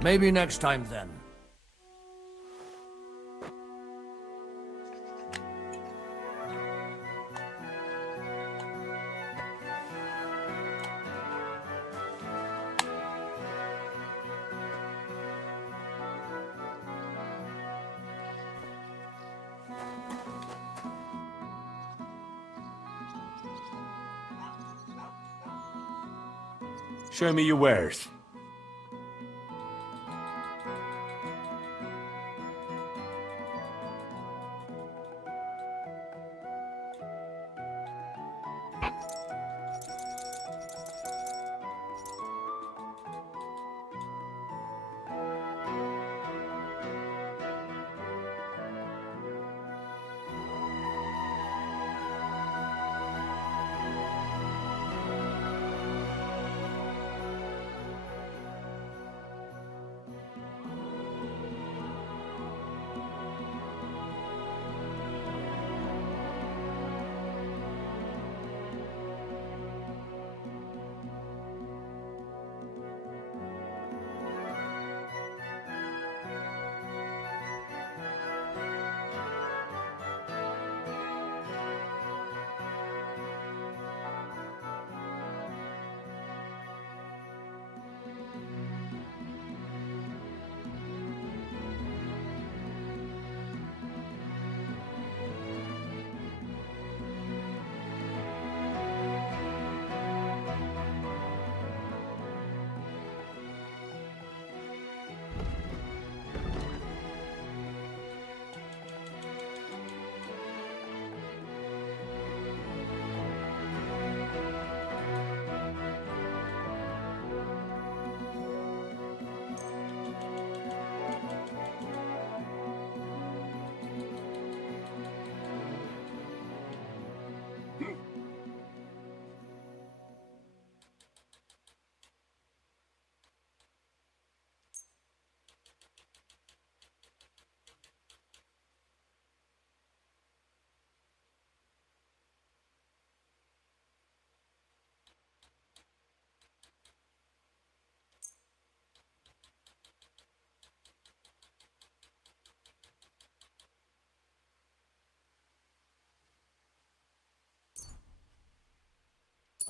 Maybe next time then. Show me your wares.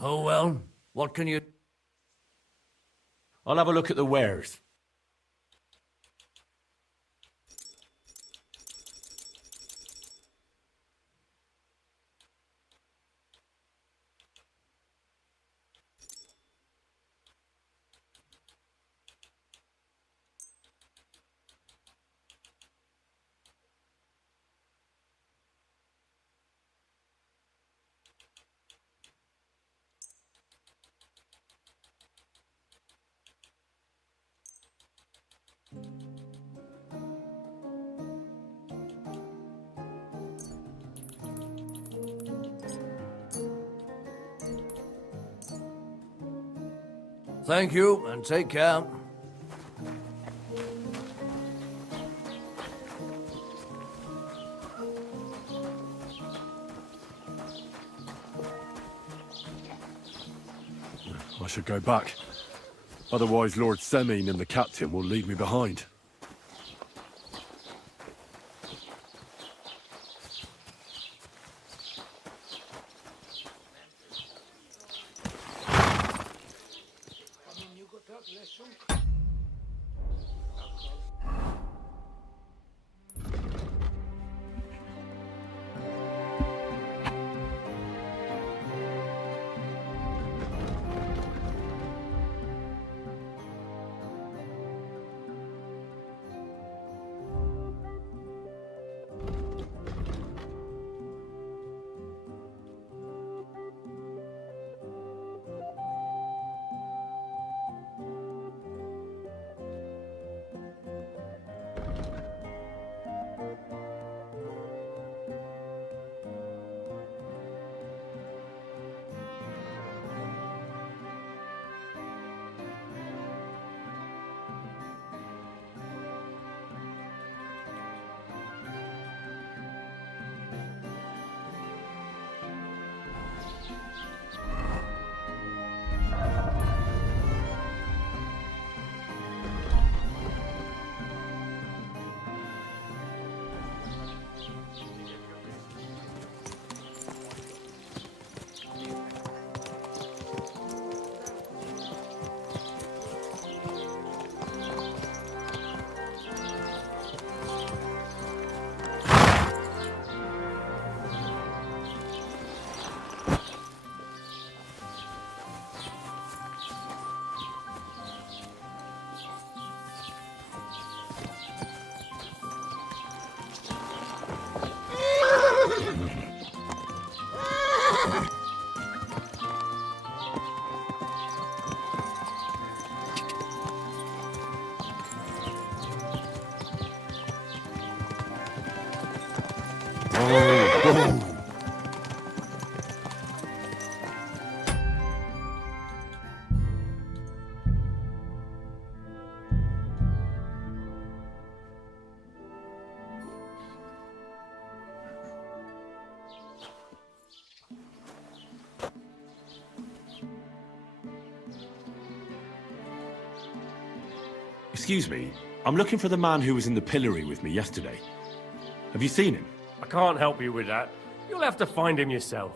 Oh well, what can you... I'll have a look at the wares. Thank you, and take care. I should go back. Otherwise Lord Semine and the captain will leave me behind. Excuse me, I'm looking for the man who was in the pillory with me yesterday. Have you seen him? I can't help you with that. You'll have to find him yourself.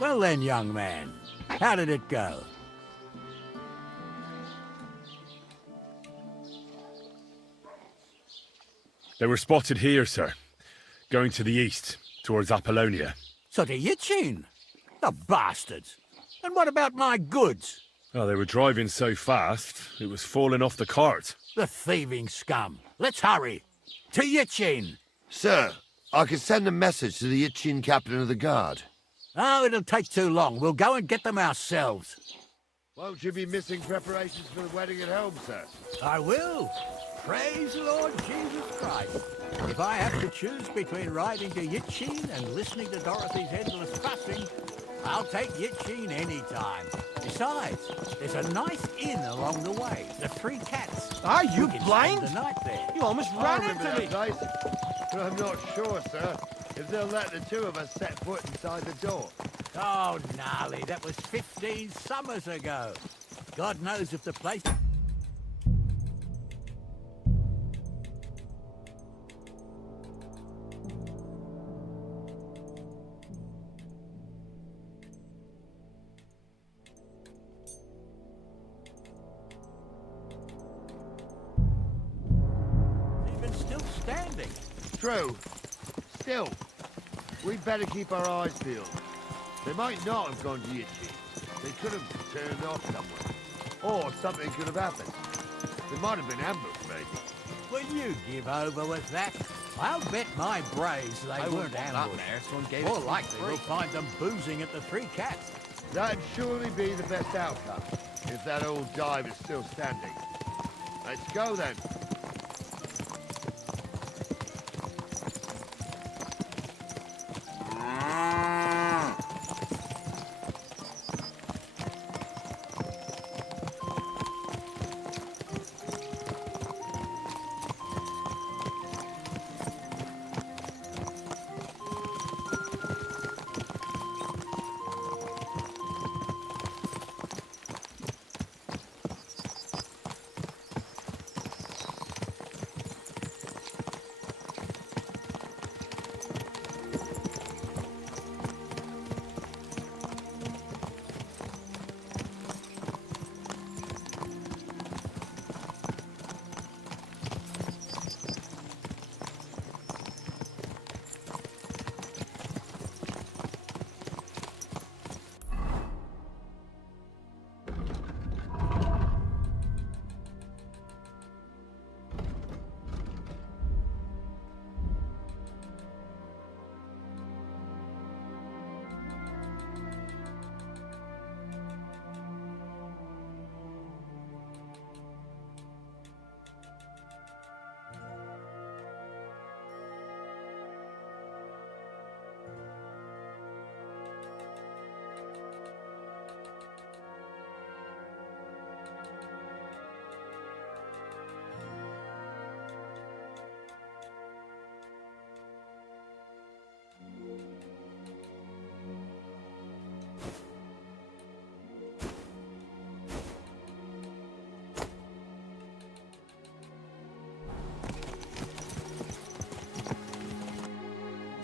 Well then, young man, how did it go? They were spotted here, sir. Going to the east, towards Apollonia. So to Yitchin? The bastards! And what about my goods? Oh, they were driving so fast, it was falling off the cart. The thieving scum! Let's hurry! To Yitchin! Sir, I can send a message to the Yitchin captain of the guard. Oh, it'll take too long. We'll go and get them ourselves. Won't you be missing preparations for the wedding at home, sir? I will. Praise the Lord Jesus Christ. If I have to choose between riding to Yitchin and listening to Dorothy's endless fussing, I'll take Yitchin any time. Besides, there's a nice inn along the way, the Three Cats. Are you We can blind? spend the night there. You almost I ran remember into me. that place, but I'm not sure, sir, if they'll let the two of us set foot inside the door. Oh, gnarly, that was 15 summers ago. God knows if the place... even still standing. True. Still, we'd better keep our eyes peeled. They might not have gone to Yitchin. They could have turned off somewhere. Or something could have happened. They might have been ambushed, maybe. Will you give over with that? I'll bet my braves they weren't ambushed. More likely we'll find them boozing at the Three Cats. That'd surely be the best outcome, if that old dive is still standing. Let's go, then.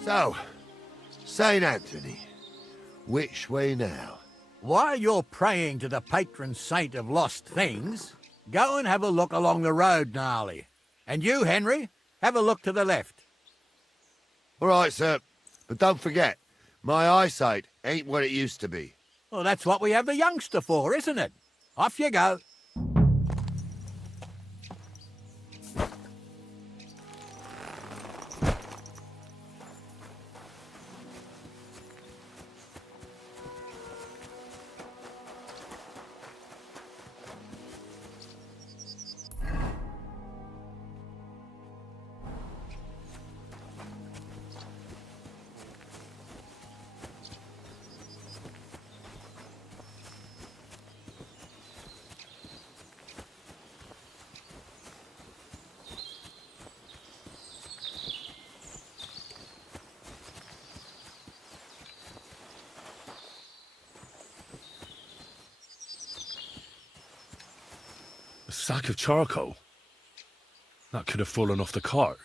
So, St. Anthony, which way now? While you're praying to the patron saint of lost things, go and have a look along the road, Gnarly. And you, Henry, have a look to the left. All right, sir. But don't forget, my eyesight ain't what it used to be. Well, that's what we have the youngster for, isn't it? Off you go. A sack of charcoal? That could have fallen off the cart.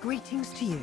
Greetings to you.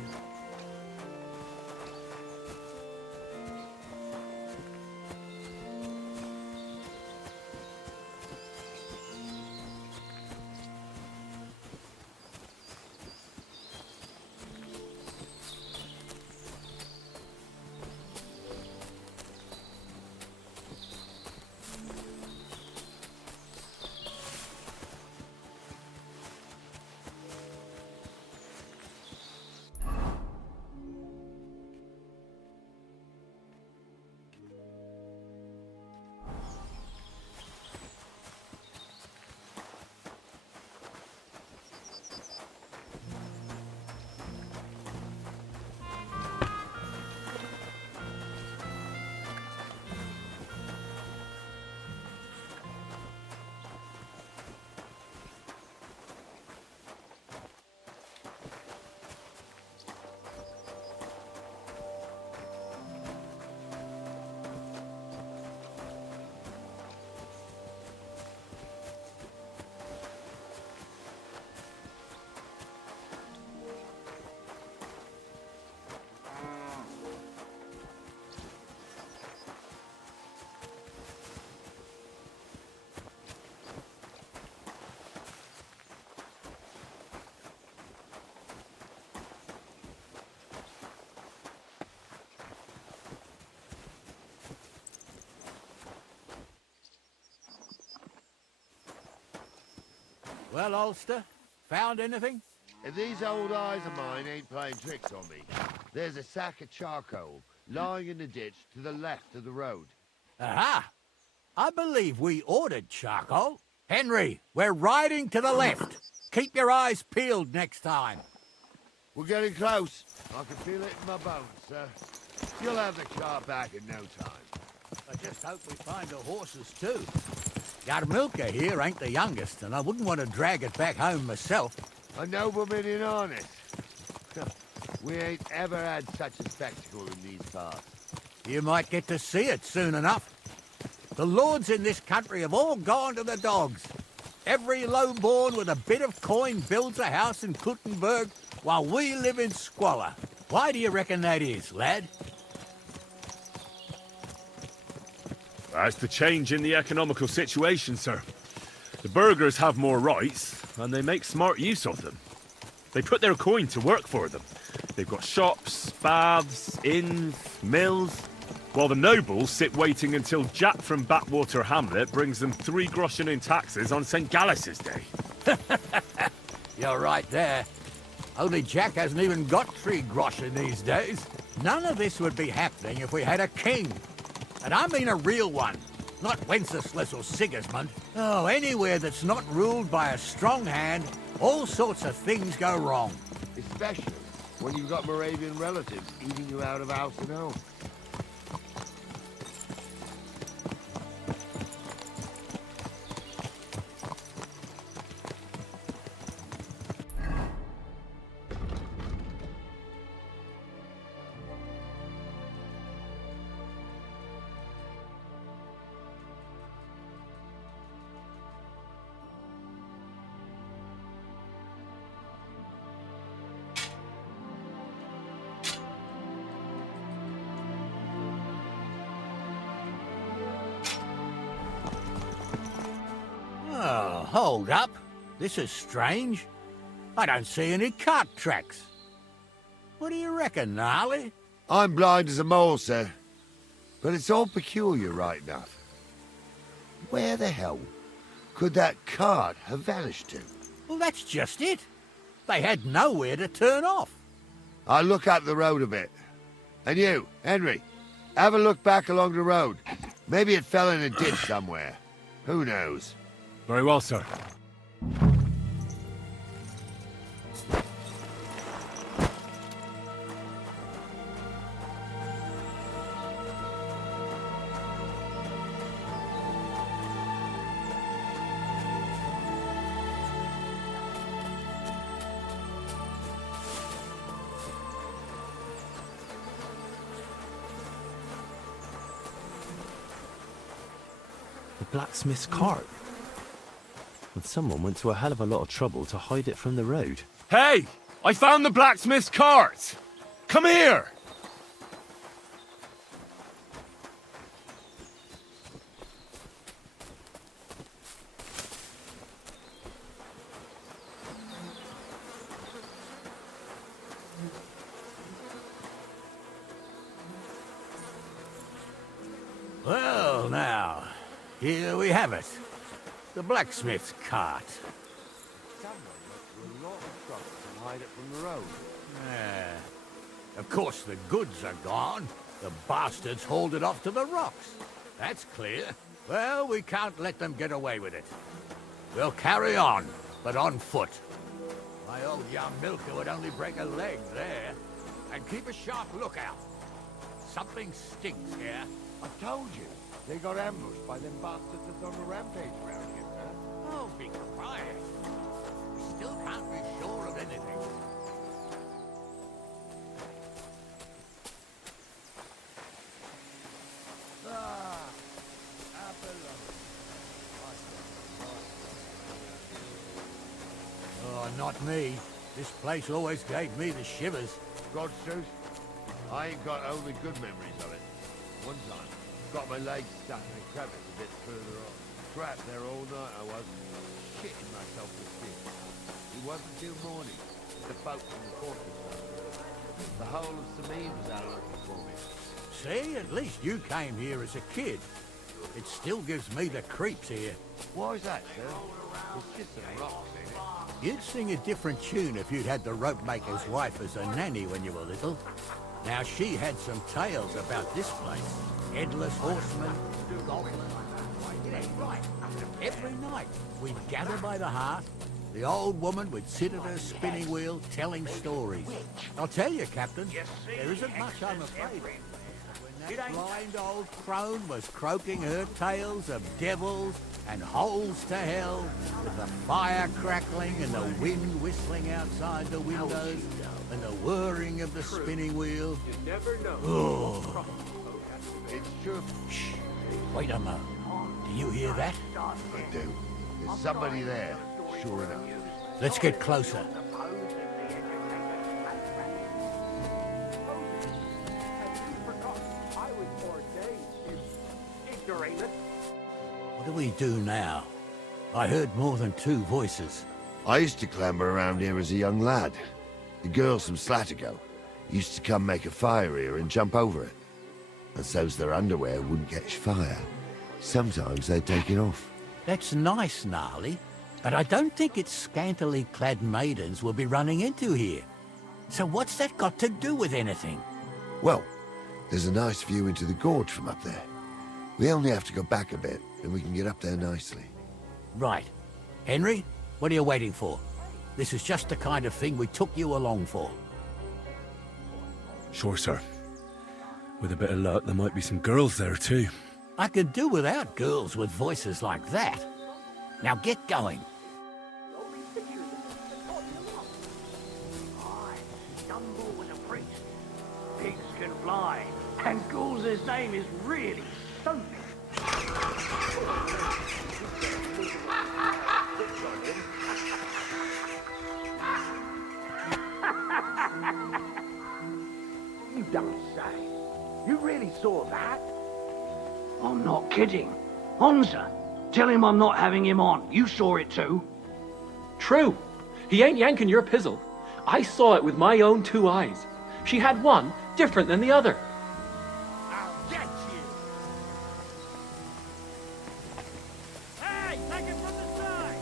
Well, Ulster, found anything? If these old eyes of mine ain't playing tricks on me, there's a sack of charcoal lying in the ditch to the left of the road. Aha! I believe we ordered charcoal. Henry, we're riding to the left. Keep your eyes peeled next time. We're getting close. I can feel it in my bones, sir. You'll have the car back in no time. I just hope we find the horses too. Yarmilka here ain't the youngest, and I wouldn't want to drag it back home myself. A nobleman in harness. We ain't ever had such a spectacle in these parts. You might get to see it soon enough. The lords in this country have all gone to the dogs. Every lowborn with a bit of coin builds a house in Kuttenberg while we live in squalor. Why do you reckon that is, lad? That's the change in the economical situation, sir. The burghers have more rights, and they make smart use of them. They put their coin to work for them. They've got shops, baths, inns, mills. while the nobles sit waiting until Jack from Backwater Hamlet brings them 3 groschen in taxes on St. Gallus's Day. You're right there. Only Jack hasn't even got 3 groschen these days. None of this would be happening if we had a king. And I mean a real one. Not Wenceslas or Sigismund. Oh, anywhere that's not ruled by a strong hand, all sorts of things go wrong. Especially when you've got Moravian relatives eating you out of house and home. Oh, hold up. This is strange. I don't see any cart tracks. What do you reckon, Gnarly? I'm blind as a mole, sir. But it's all peculiar right enough. Where the hell could that cart have vanished to? Well, that's just it. They had nowhere to turn off. I'll look up the road a bit. And you, Henry, have a look back along the road. Maybe it fell in a ditch somewhere. Who knows? Very well, sir. The blacksmith's cart. And someone went to a hell of a lot of trouble to hide it from the road. Hey! I found the blacksmith's cart! Come here! Well, now, here we have it. The blacksmith's cart. Someone went through a lot of trouble to hide it from the road. Of course, the goods are gone. The bastards hauled it off to the rocks. That's clear. Well, we can't let them get away with it. We'll carry on, but on foot. My old young milker would only break a leg there. And keep a sharp lookout. Something stinks here. I told you, they got ambushed by them bastards that's on the rampage around here, man. Oh, be quiet. We still can't be sure of anything. Oh, not me. This place always gave me the shivers. God's truth, I ain't got only good memories of it. One time, got my legs stuck in a crevice a bit further on. Trapped there all night I was, shitting myself with fear. It wasn't till morning, the boat from the fortress started. The whole of Sameen was out looking for me. See, at least you came here as a kid. It still gives me the creeps here. Why is that, sir? It's just some rocks, ain't it? You'd sing a different tune if you'd had the rope maker's wife as a nanny when you were little. Now, she had some tales about this place. Headless horsemen, goblins. That's right. Every night, we'd gather by the hearth. The old woman would sit at her spinning wheel telling stories. I'll tell you, Captain, there isn't much I'm afraid of. When that blind old crone was croaking her tales of devils and holes to hell, with the fire crackling and the wind whistling outside the windows, and the whirring of the spinning wheel. Oh. It's true. Shh. Wait a moment. Do you hear that? I do. There's somebody there, sure enough. Let's get closer. What do we do now? I heard more than 2 voices. I used to clamber around here as a young lad. The girls from Slatigo used to come make a fire here and jump over it. and so's their underwear wouldn't catch fire. Sometimes they'd take it off. That's nice, Gnarly, but I don't think it's scantily clad maidens we'll be running into here. So what's that got to do with anything? Well, there's a nice view into the gorge from up there. We only have to go back a bit, and we can get up there nicely. Right. Henry, what are you waiting for? This is just the kind of thing we took you along for. Sure, sir. With a bit of luck, there might be some girls there too. I could do without girls with voices like that. Now get going. Dumble was a priest. Pigs can fly. And Ghouls' name is really something. You don't say. You really saw that? I'm not kidding. Honza, tell him I'm not having him on. You saw it too. True. He ain't yanking your pizzle. I saw it with my own 2 eyes. She had one different than the other. I'll get you. Hey, take it from the side.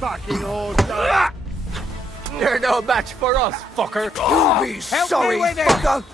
Fucking horse! You're no match for us, fucker. Be sorry, fucker!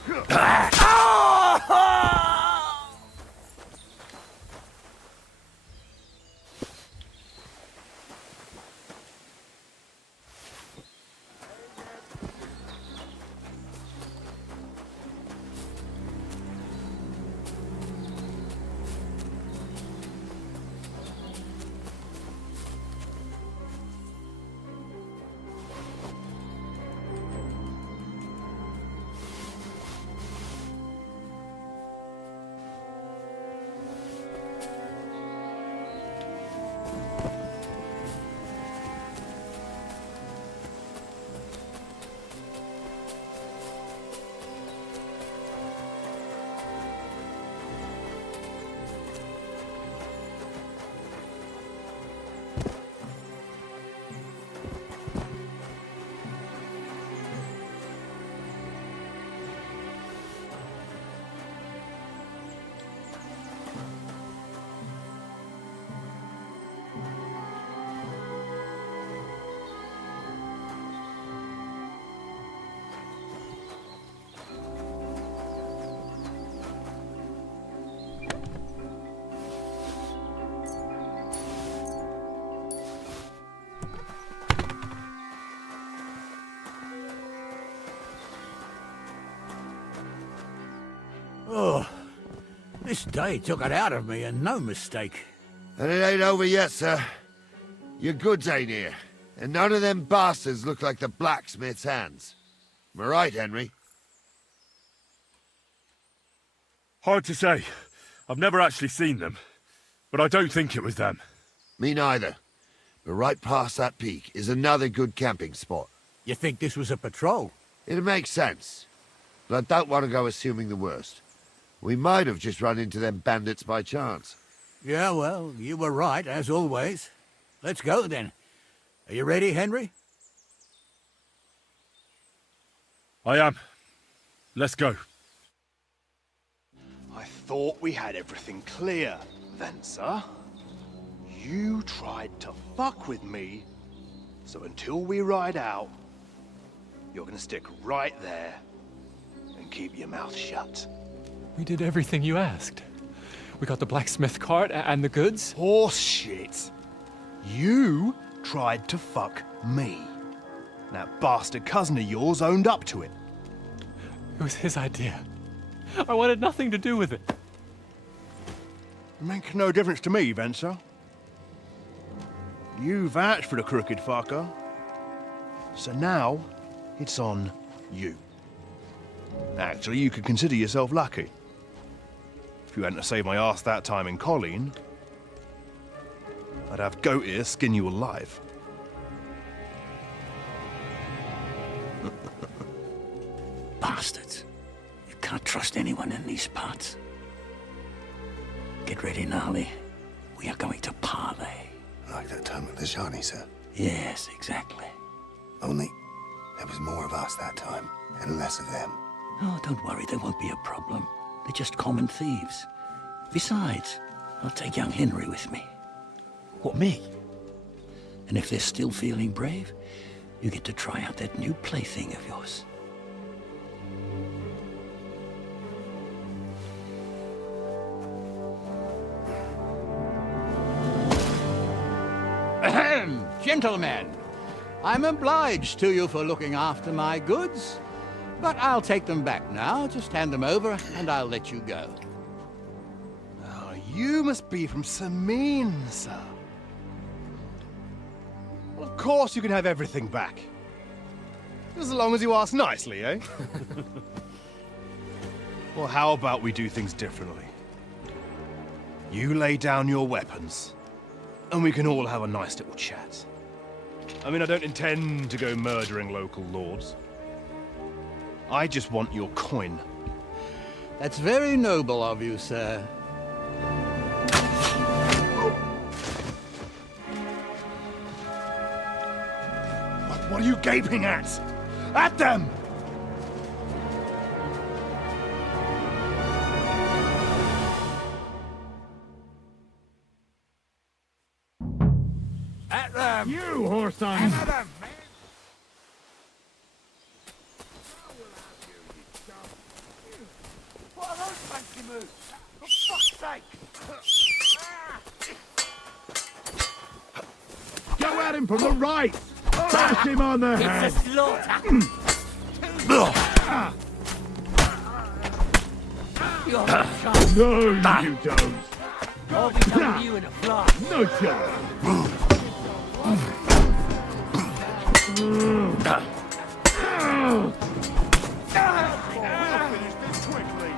Oh, this day took it out of me, and no mistake. And it ain't over yet, sir. Your goods ain't here, and none of them bastards look like the blacksmith's hands. Am I right, Henry? Hard to say. I've never actually seen them, but I don't think it was them. Me neither. But right past that peak is another good camping spot. You think this was a patrol? It makes sense, but I don't want to go assuming the worst. We might have just run into them bandits by chance. Yeah, well, you were right, as always. Let's go, then. Are you ready, Henry? I am. Let's go. I thought we had everything clear, Venser. You tried to fuck with me, so until we ride out, you're gonna stick right there and keep your mouth shut. We did everything you asked. We got the blacksmith cart and the goods. Horse shit. You tried to fuck me. That bastard cousin of yours owned up to it. It was his idea. I wanted nothing to do with it. Make no difference to me, Venser. You vouched for the crooked fucker. So now, it's on you. Actually, you could consider yourself lucky. If you hadn't saved my ass that time in Colleen, I'd have goat ear skin you alive. Bastards. You can't trust anyone in these parts. Get ready, Gnarly. We are going to parley. Like that time with the Shani, sir. Yes, exactly. Only there was more of us that time, and less of them. Oh, don't worry, there won't be a problem. They're just common thieves. Besides, I'll take young Henry with me. What, me? And if they're still feeling brave, you get to try out that new plaything of yours. Ahem, gentlemen. I'm obliged to you for looking after my goods, but I'll take them back now. Just hand them over, and I'll let you go. Oh, you must be from Samin, sir. Well, of course you can have everything back. Just as long as you ask nicely, eh? Well, how about we do things differently? You lay down your weapons, and we can all have a nice little chat. I mean, I don't intend to go murdering local lords. I just want your coin. That's very noble of you, sir. What are you gaping at? At them! At them! You, horse on! At them, man! What are those fancy moves? For fuck's sake! Go at him from the right! Bash him on the head! You're No, you don't! I'll be coming you in a flash. No chance! We'll finish this quickly.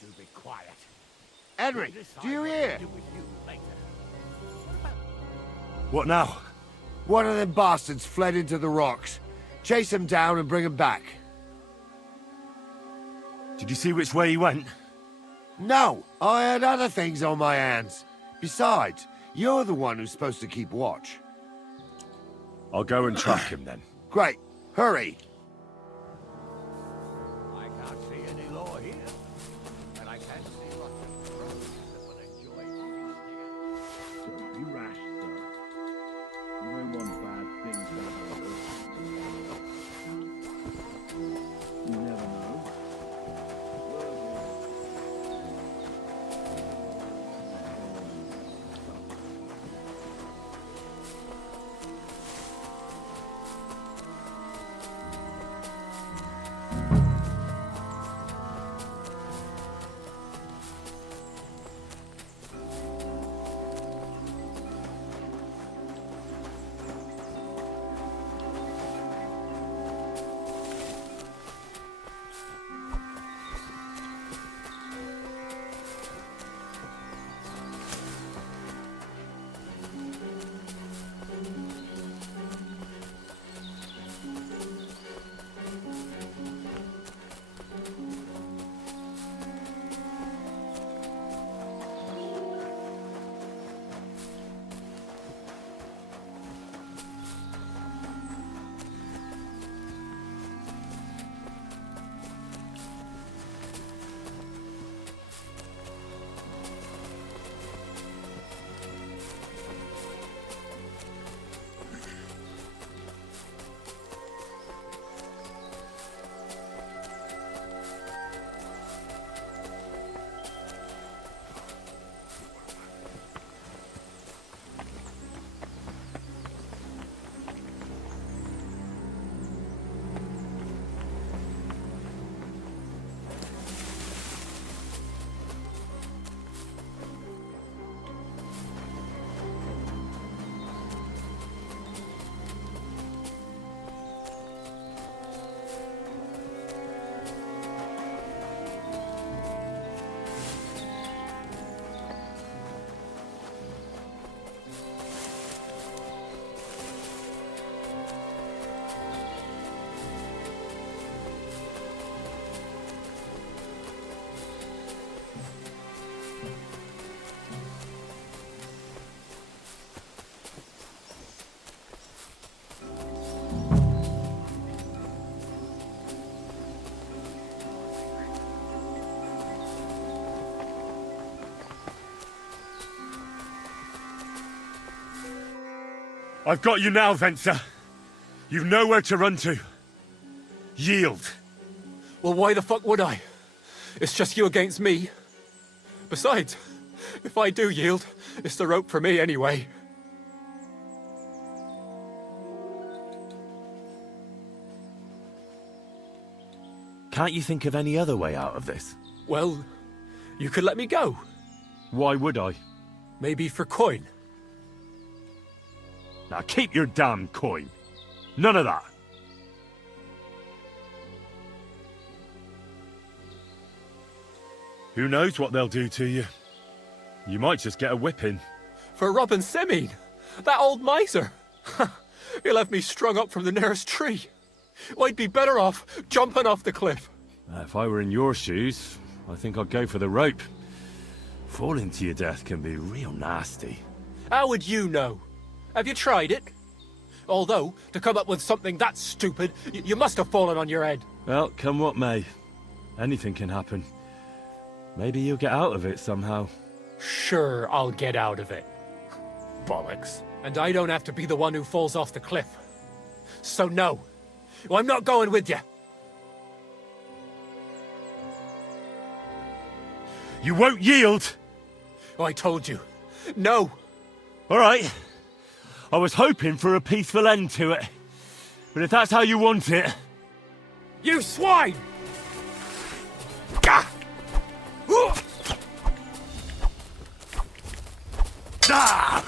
Do be quiet. Henry, do you hear? Deal with you later. What now? One of them bastards fled into the rocks. Chase him down and bring him back. Did you see which way he went? No, I had other things on my hands. Besides, you're the one who's supposed to keep watch. I'll go and track him then. Great, hurry. I can't see any law here, and I can't see lots of crows that will enjoy feasting. Don't be rash, sir. You don't want bad things to happen. You never know. I've got you now, Venser. You've nowhere to run to. Yield. Well, why the fuck would I? It's just you against me. Besides, if I do yield, it's the rope for me anyway. Can't you think of any other way out of this? Well, you could let me go. Why would I? Maybe for coin. Now keep your damn coin. None of that. Who knows what they'll do to you? You might just get a whipping. For robbing Semine, that old miser. He'll have me strung up from the nearest tree. I'd be better off jumping off the cliff. If I were in your shoes, I think I'd go for the rope. Falling to your death can be real nasty. How would you know? Have you tried it? Although, to come up with something that stupid, you must have fallen on your head. Well, come what may. Anything can happen. Maybe you'll get out of it somehow. Sure, I'll get out of it. Bollocks. And I don't have to be the one who falls off the cliff. So no, I'm not going with you. You won't yield! Oh, I told you. No. All right. I was hoping for a peaceful end to it. But if that's how you want it... You swine! Gah! Ah!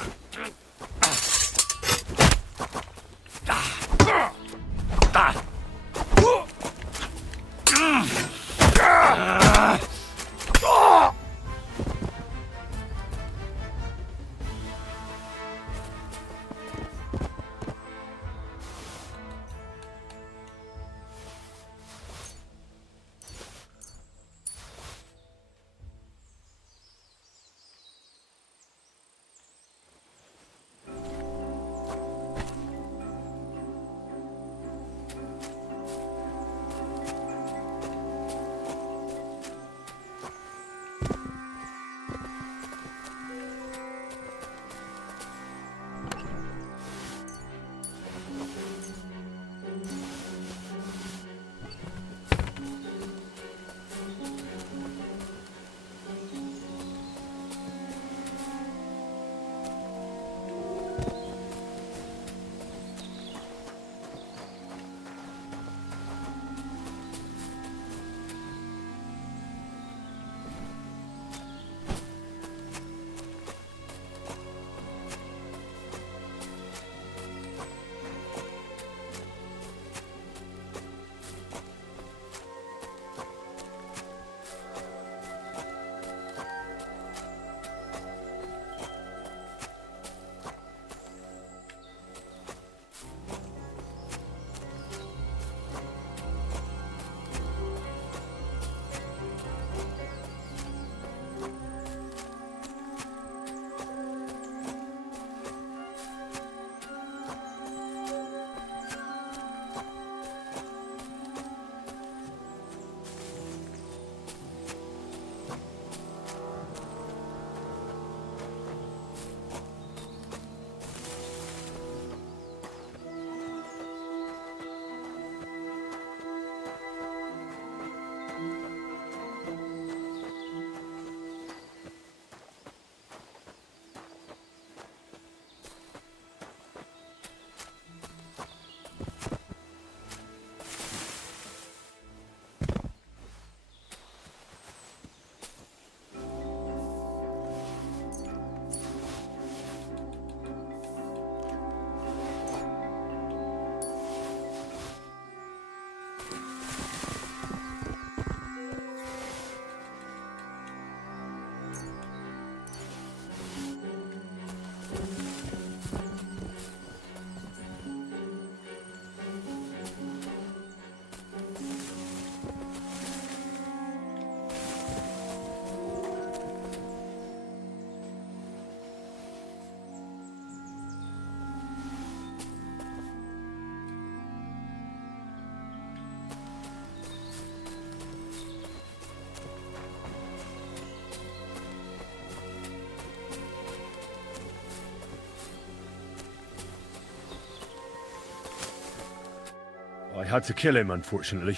had to kill him, unfortunately.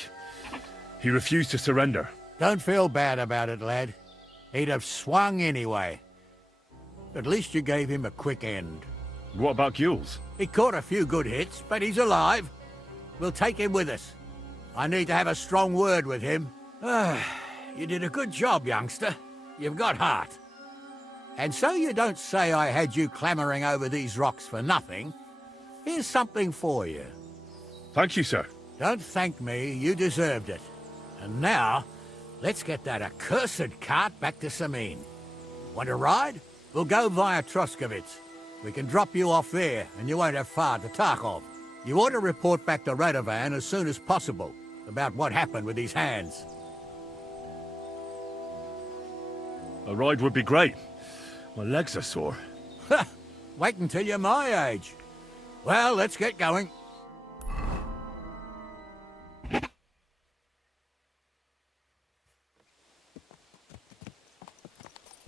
He refused to surrender. Don't feel bad about it, lad. He'd have swung anyway. At least you gave him a quick end. What about Gules? He caught a few good hits, but he's alive. We'll take him with us. I need to have a strong word with him. You did a good job, youngster. You've got heart. And so you don't say I had you clambering over these rocks for nothing. Here's something for you. Thank you, sir. Don't thank me, you deserved it. And now, let's get that accursed cart back to Sameen. Want to ride? We'll go via Troskovitz. We can drop you off there, and you won't have far to Tarkov. You ought to report back to Radovan as soon as possible about what happened with these hands. A ride would be great. My legs are sore. Wait until you're my age. Well, let's get going.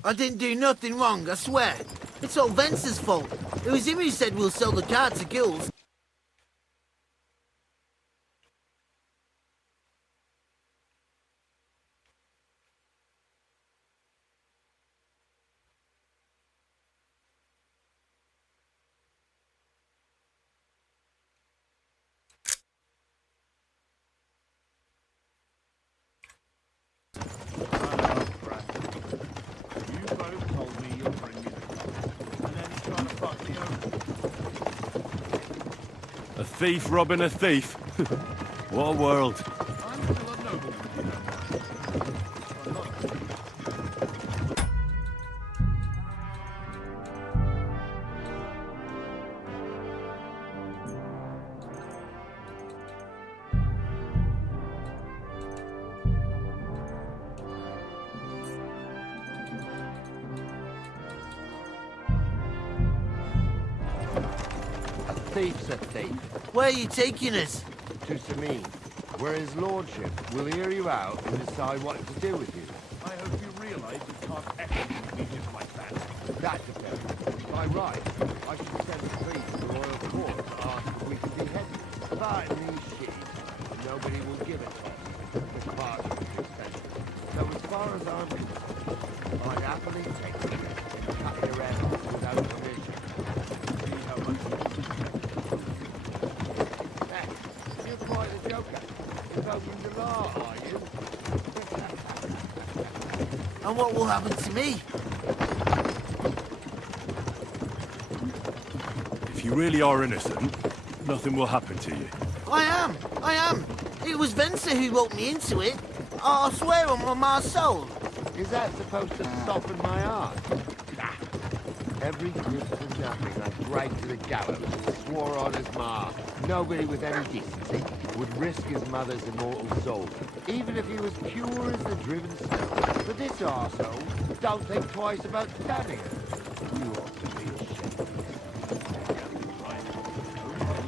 I didn't do nothing wrong, I swear. It's all Vence's fault. It was him who said we'll sell the car to Gules. A thief robbing a thief. What a world. Thief's a thief. Where are you taking us? To Sameen, where his lordship will hear you out and decide what to do with you. I hope you realise you can't execute me just like that. That depends. By right, I should send a plea to the royal court to ask if we can behead you. But in these shitty times, nobody will give it to us. The clerk is too expensive. So as far as I'm concerned, I'd happily take the risk and cut your head off without permission. See how much you're quite a joker. Invoking the law, are you? And what will happen to me? If you really are innocent, nothing will happen to you. I am. It was Vence who roped me into it. I swear on my soul. Is that supposed to soften my heart? Every good for nothing I dragged to the gallows and swore on his ma. Nobody with any decency would risk his mother's immortal soul, even if he was pure as the driven snow. But this arsehole don't think twice about stabbing her. You ought to be ashamed.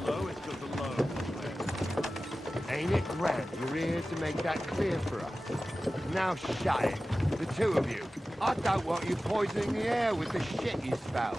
Lowest of the low. Ain't it grand you're here to make that clear for us? Now shut it, the two of you. I don't want you poisoning the air with the shit you spout.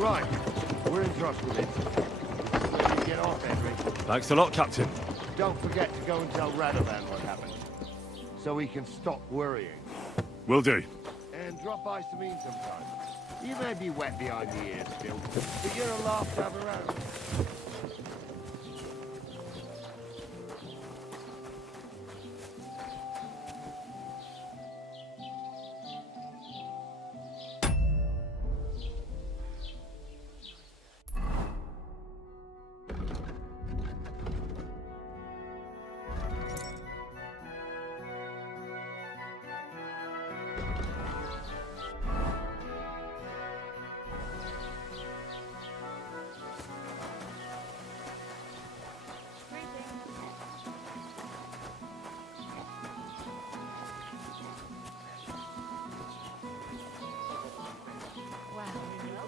Right, we're in Troskovitz. Let you get off, Henry. Thanks a lot, Captain. Don't forget to go and tell Radovan what happened, so he can stop worrying. Will do. And drop by Sameen sometime. You may be wet behind the ears still, but you're a laugh to have around.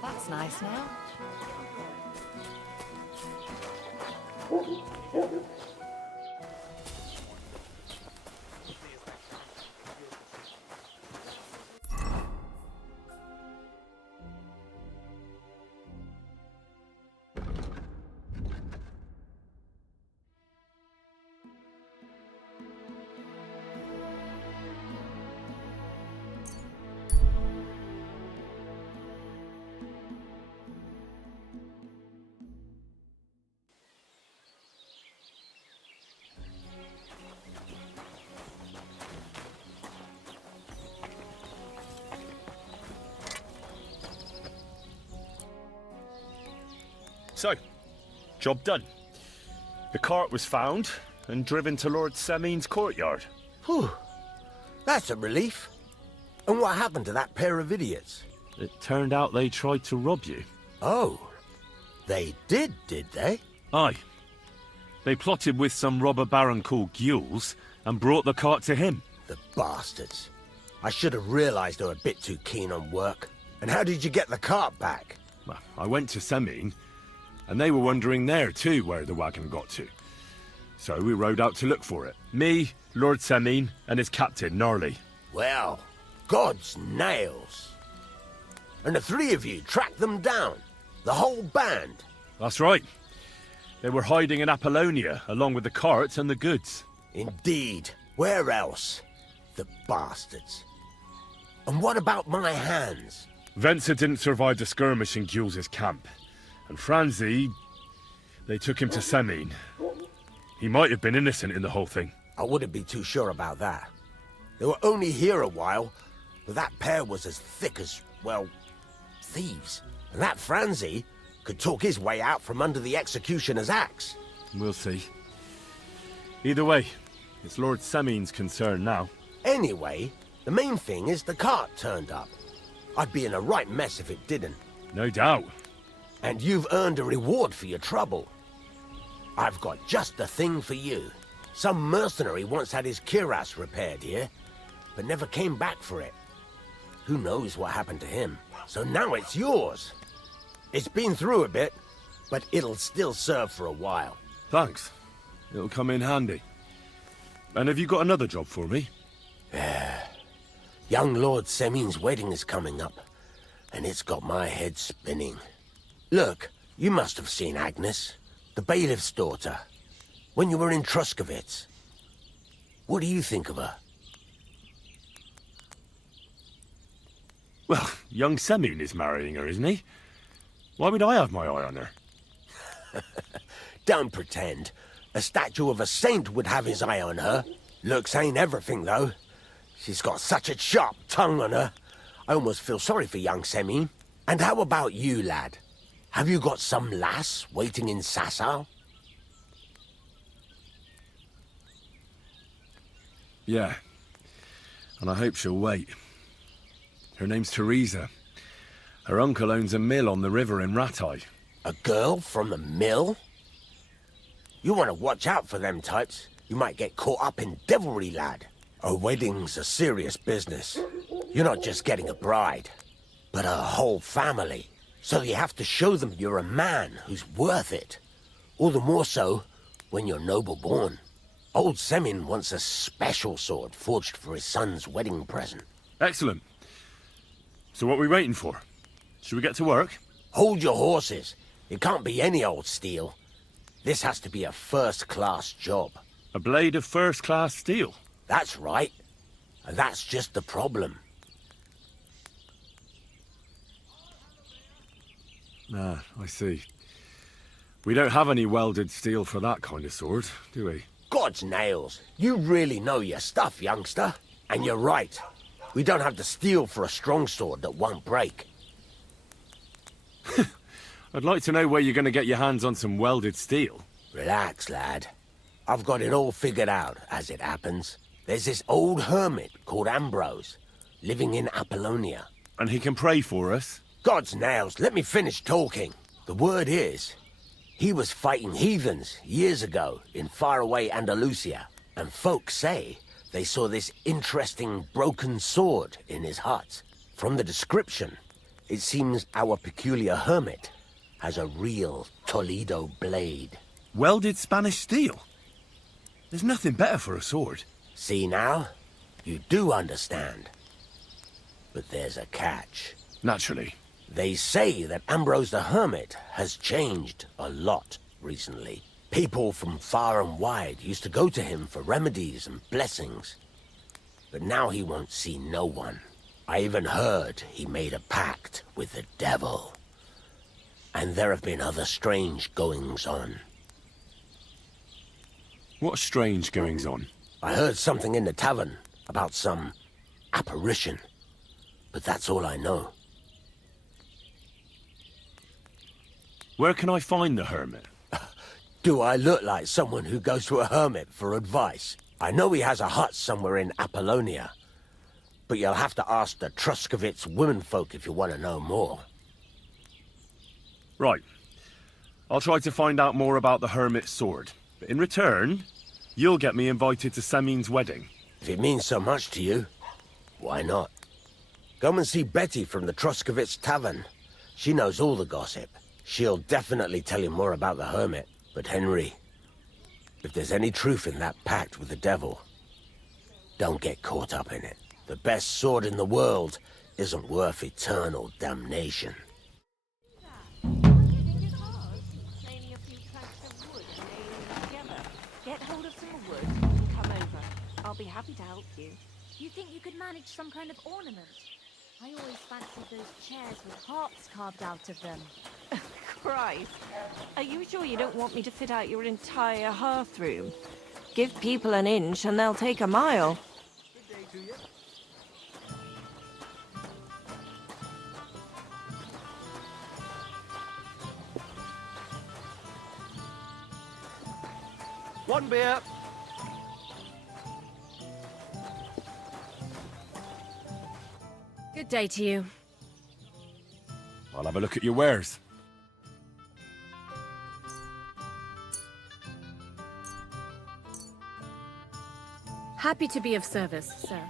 That's nice now. So, job done. The cart was found and driven to Lord Sameen's courtyard. Whew. That's a relief. And what happened to that pair of idiots? It turned out they tried to rob you. Oh. They did they? Aye. They plotted with some robber baron called Gules and brought the cart to him. The bastards. I should have realized they were a bit too keen on work. And how did you get the cart back? Well, I went to Sameen, and they were wondering there too where the wagon got to. So we rode out to look for it. Me, Lord Sameen, and his captain, Gnarly. Well, God's nails. And the three of you tracked them down? The whole band? That's right. They were hiding in Apollonia, along with the carts and the goods. Indeed. Where else? The bastards. And what about my hands? Venser didn't survive the skirmish in Gules' camp. And Franzi, they took him to Sameen. He might have been innocent in the whole thing. I wouldn't be too sure about that. They were only here a while, but that pair was as thick as, well, thieves. And that Franzi could talk his way out from under the executioner's axe. We'll see. Either way, it's Lord Sameen's concern now. Anyway, the main thing is the cart turned up. I'd be in a right mess if it didn't. No doubt. And you've earned a reward for your trouble. I've got just the thing for you. Some mercenary once had his cuirass repaired here, but never came back for it. Who knows what happened to him? So now it's yours. It's been through a bit, but it'll still serve for a while. Thanks. It'll come in handy. And have you got another job for me? Young Lord Sameen's wedding is coming up, and it's got my head spinning. Look, you must have seen Agnes, the bailiff's daughter, when you were in Truscovitz. What do you think of her? Well, young Sameen is marrying her, isn't he? Why would I have my eye on her? Don't pretend. A statue of a saint would have his eye on her. Looks ain't everything, though. She's got such a sharp tongue on her. I almost feel sorry for young Sameen. And how about you, lad? Have you got some lass waiting in Sasau? Yeah. And I hope she'll wait. Her name's Teresa. Her uncle owns a mill on the river in Ratai. A girl from the mill? You want to watch out for them types. You might get caught up in devilry, lad. A wedding's a serious business. You're not just getting a bride, but a whole family. So you have to show them you're a man who's worth it. All the more so when you're noble-born. Old Semin wants a special sword forged for his son's wedding present. Excellent. So what are we waiting for? Should we get to work? Hold your horses. It can't be any old steel. This has to be a first-class job. A blade of first-class steel? That's right. And that's just the problem. Ah, I see. We don't have any welded steel for that kind of sword, do we? God's nails. You really know your stuff, youngster. And you're right. We don't have the steel for a strong sword that won't break. I'd like to know where you're going to get your hands on some welded steel. Relax, lad. I've got it all figured out, as it happens. There's this old hermit called Ambrose, living in Apollonia. And he can pray for us? God's nails, let me finish talking. The word is, he was fighting heathens years ago in faraway Andalusia, and folks say they saw this interesting broken sword in his hut. From the description, it seems our peculiar hermit has a real Toledo blade. Welded Spanish steel? There's nothing better for a sword. See now? You do understand. But there's a catch. Naturally. They say that Ambrose the Hermit has changed a lot recently. People from far and wide used to go to him for remedies and blessings. But now he won't see no one. I even heard he made a pact with the devil. And there have been other strange goings-on. What strange goings-on? I heard something in the tavern about some apparition. But that's all I know. Where can I find the hermit? Do I look like someone who goes to a hermit for advice? I know he has a hut somewhere in Apollonia. But you'll have to ask the Truscovitz womenfolk if you want to know more. Right. I'll try to find out more about the hermit's sword. But in return, you'll get me invited to Semin's wedding. If it means so much to you, why not? Come and see Betty from the Truscovitz Tavern. She knows all the gossip. She'll definitely tell you more about the hermit. But Henry, if there's any truth in that pact with the devil, don't get caught up in it. The best sword in the world isn't worth eternal damnation. Get hold of some wood and come over. I'll be happy to help you. You think you could manage some kind of ornament? I always fancied those chairs with hearts carved out of them. Christ. Are you sure you don't want me to fit out your entire hearth room? Give people an inch and they'll take a mile. Good day to you. One beer. Good day to you. I'll have a look at your wares. Happy to be of service, sir.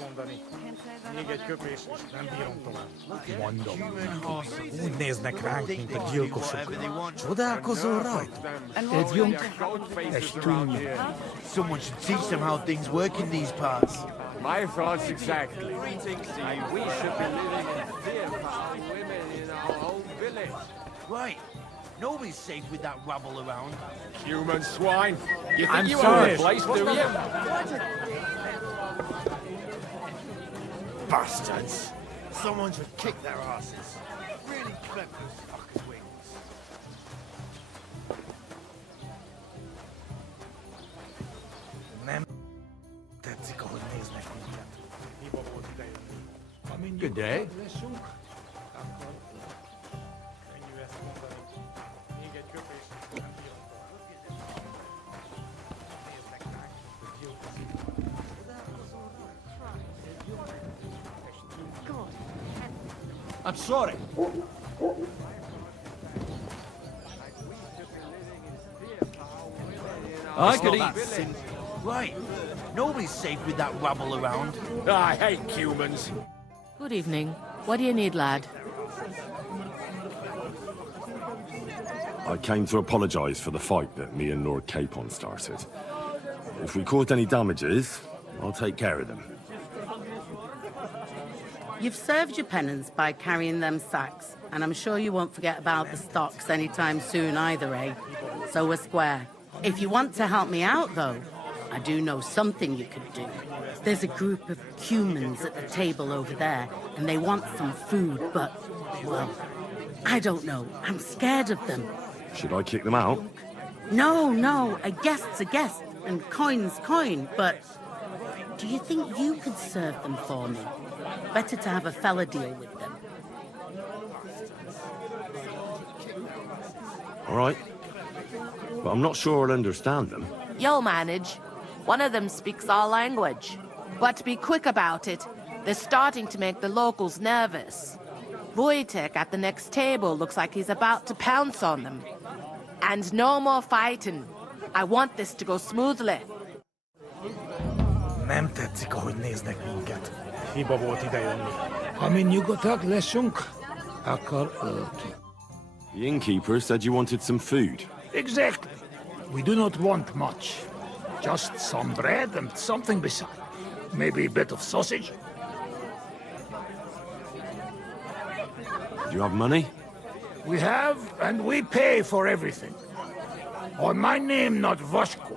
mondani. Még egy köpés, és nem bírom tovább. Mondom, úgy néznek ránk, mint a gyilkosok. Csodálkozol rajta? Egy junk, egy tűnj. Someone should teach them how things work in these parts. My thoughts exactly. We should be living in fear of our women in our own village. Right. Nobody's safe with that rabble around. Human swine. You think I'm you sorry. own the place, do you? Bastards! Someone should kick their asses. Really clever as fuckers' wings. Nem tetszik, ahogy néznek minket. Hiba volt idejönni. Good day. Könnyű ezt mondani. Még egy köpés, és nem bírom tovább. Néznek ránk, mint a gyilkosok. Csodálkozol rajta? I'm sorry. I could eat. Right. Nobody's safe with that rabble around. I hate humans. Good evening. What do you need, lad? I came to apologise for the fight that me and Lord Capon started. If we caused any damages, I'll take care of them. You've served your penance by carrying them sacks, and I'm sure you won't forget about the stocks anytime soon either, eh? So we're square. If you want to help me out, though, I do know something you could do. There's a group of humans at the table over there, and they want some food, but, well, I don't know. I'm scared of them. Should I kick them out? No, a guest's a guest, and coin's coin, but do you think you could serve them for me? Better to have a fella deal with them. All right. But I'm not sure I'll understand them. You'll manage. One of them speaks our language. But be quick about it. They're starting to make the locals nervous. Wojtek at the next table looks like he's about to pounce on them. And no more fighting. I want this to go smoothly. Nem tetszik, ahogy néznek minket. Hiba volt idejönni. Ami nyugodtak leszünk, akkor ölki. The innkeeper said you wanted some food. Exactly. We do not want much. Just some bread and something beside. Maybe a bit of sausage. Do you have money? We have, and we pay for everything. On my name, not Voshko.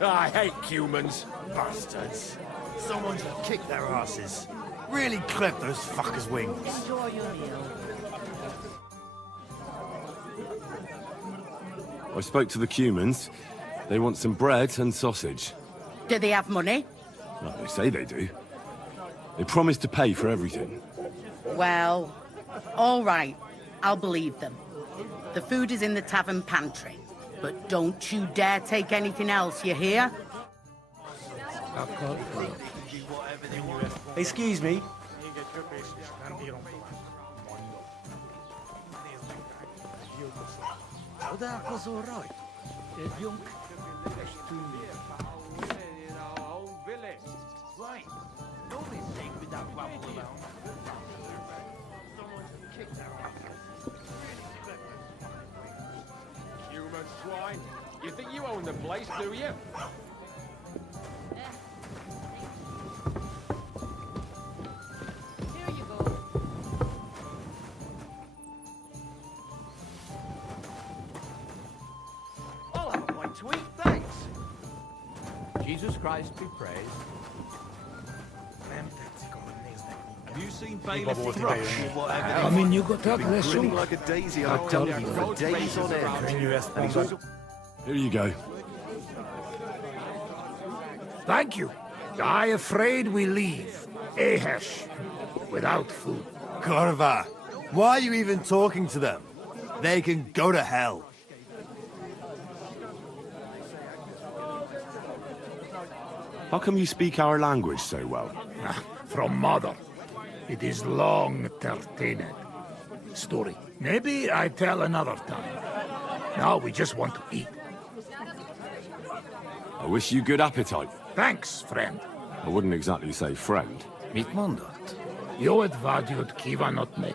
I hate humans. Bastards. Someone should kick their asses. Really clip those fuckers' wings. Enjoy your meal. I spoke to the Cumans. They want some bread and sausage. Do they have money? Well, they say they do. They promised to pay for everything. Well, all right. I'll believe them. The food is in the tavern pantry. But don't you dare take anything else, you hear? Excuse me. Csodálkozol rajta? Egy junk, és tűnj. In our own village. Right. Nobody's safe with that rabble around. Someone should kick their asses. Human swine. You think you own the place, do you? Here you go. I'll have a bite to eat, thanks. Jesus Christ be praised. Nem tetszik, ahogy néznek minket. Have you seen Hiba volt idejönni. Bailiff Ami nyugodtak leszünk, like a daisy akkor for days on end. könnyű ezt mondani. Here you go. Thank you. I afraid we leave. Ahesh. Without food. Corva, why are you even talking to them? They can go to hell. How come you speak our language so well? From mother. It is long entertained. Story. Maybe I tell another time. Now we just want to eat. I wish you good appetite. Thanks, friend. I wouldn't exactly say friend. Mit mondott? Jó vágyod kívánott neki.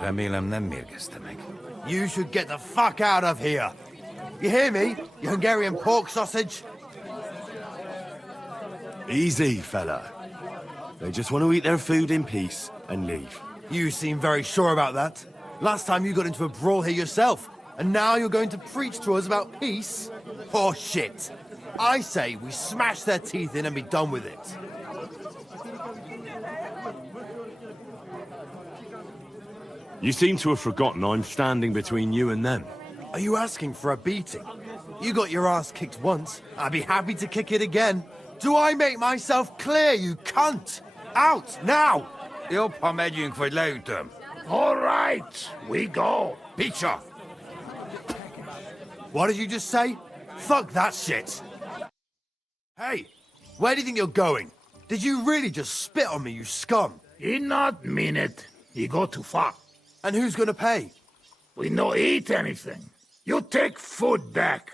Remélem nem mérgezte meg. You should get the fuck out of here. You hear me, you Hungarian pork sausage? Easy, fella. They just want to eat their food in peace and leave. You seem very sure about that. Last time you got into a brawl here yourself, and now you're going to preach to us about peace? Oh shit. I say we smash their teeth in and be done with it. You seem to have forgotten I'm standing between you and them. Are you asking for a beating? You got your ass kicked once. I'd be happy to kick it again. Do I make myself clear, you cunt? Out, now! Jobb, ha megyünk, vagy leütöm. All right, we go. Picture! What did you just say? Fuck that shit! Hey, where do you think you're going? Did you really just spit on me, you scum? He not mean it. He go too far. And who's gonna pay? We no eat anything. You take food back.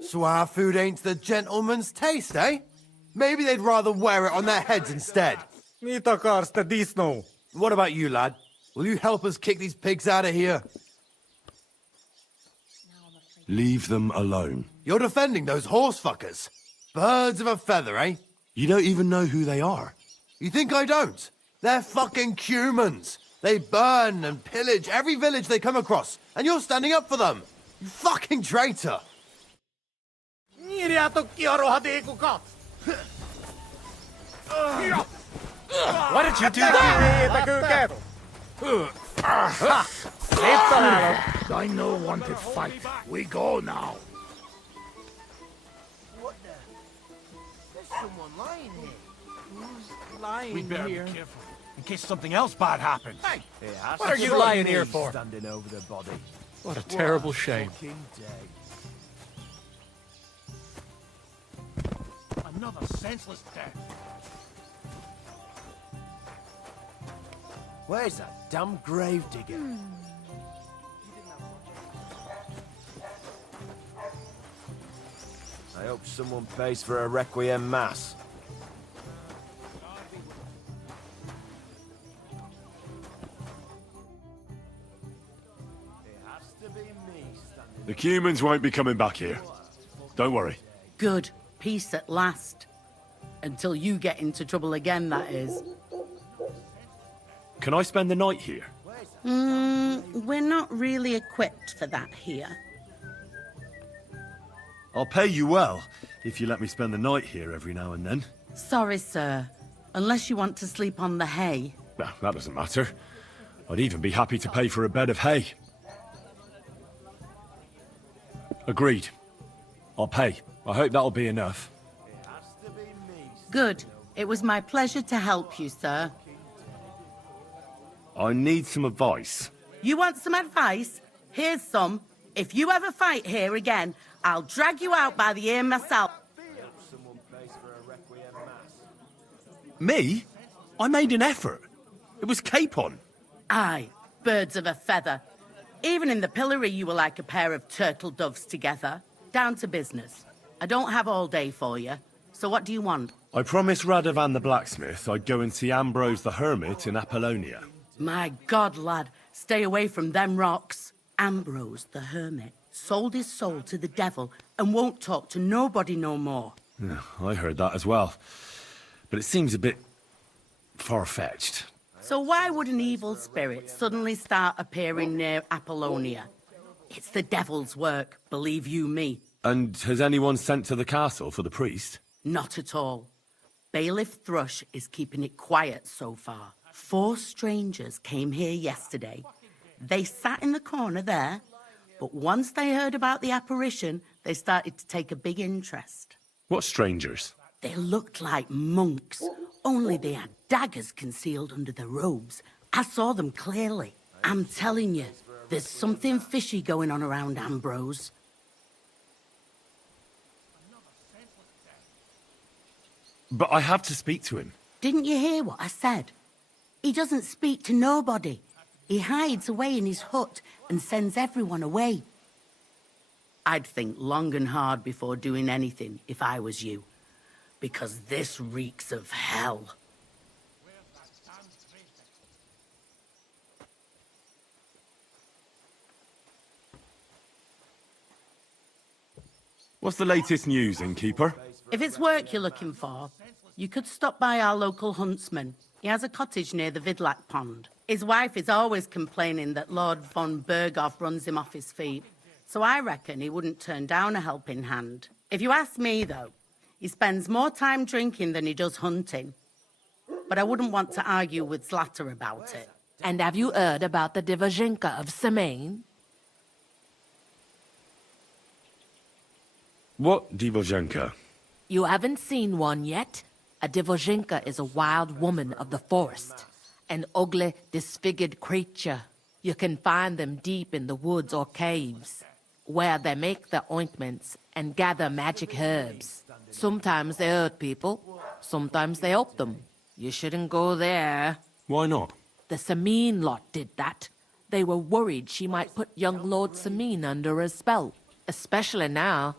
So our food ain't the gentleman's taste, eh? Maybe they'd rather wear it on their heads instead. Mit akarsz, te disznó? What about you, lad? Will you help us kick these pigs out of here? Leave them alone. You're defending those horse fuckers. Birds of a feather, eh? You don't even know who they are. You think I don't? They're fucking humans. They burn and pillage every village they come across, and you're standing up for them. You fucking traitor. Nyírjátok ki a rohadékokat! Why did you do that? őket! Szép találat! I know wanted fight. We go now. What the? There's someone lying here. Who's lying We better here? be careful, in case something else bad happens. Hey! What are you lying here for? Standing over the body. What a terrible shame. Another senseless death. Where's that damn grave digger? I hope someone pays for a requiem mass. The humans won't be coming back here. Don't worry. Good. Peace at last. Until you get into trouble again, that is. Can I spend the night here? We're not really equipped for that here. I'll pay you well if you let me spend the night here every now and then. Sorry, sir. Unless you want to sleep on the hay. Well, that doesn't matter. I'd even be happy to pay for a bed of hay. Agreed. I'll pay. I hope that'll be enough. Good. It was my pleasure to help you, sir. I need some advice. You want some advice? Here's some. If you ever fight here again, I'll drag you out by the ear myself. Me? I made an effort. It was Capon. Aye, birds of a feather. Even in the pillory, you were like a pair of turtle doves together. Down to business. I don't have all day for you. So what do you want? I promised Radovan the blacksmith I'd go and see Ambrose the hermit in Apollonia. My God, lad, stay away from them rocks. Ambrose the hermit sold his soul to the devil and won't talk to nobody no more. Yeah, I heard that as well. But it seems a bit far-fetched. So why would an evil spirit suddenly start appearing near Apollonia? It's the devil's work, believe you me. And has anyone sent to the castle for the priest? Not at all. Bailiff Thrush is keeping it quiet so far. 4 strangers came here yesterday. They sat in the corner there, but once they heard about the apparition, they started to take a big interest. What strangers? They looked like monks, only they had daggers concealed under their robes. I saw them clearly. I'm telling you, there's something fishy going on around Ambrose. But I have to speak to him. Didn't you hear what I said? He doesn't speak to nobody. He hides away in his hut and sends everyone away. I'd think long and hard before doing anything if I was you. because this reeks of hell. What's the latest news, innkeeper? If it's work you're looking for, you could stop by our local huntsman. He has a cottage near the Vidlac pond. His wife is always complaining that Lord von Berghoff runs him off his feet, so I reckon he wouldn't turn down a helping hand. If you ask me, though, he spends more time drinking than he does hunting. But I wouldn't want to argue with Zlata about it. And have you heard about the Divozhenka of Semaine? What Divozhenka? You haven't seen one yet? A Divozhenka is a wild woman of the forest. An ugly, disfigured creature. You can find them deep in the woods or caves, where they make their ointments and gather magic herbs. Sometimes they hurt people, sometimes they help them. You shouldn't go there. Why not? The Samine lot did that. They were worried she might put young Lord Samine under a spell, especially now,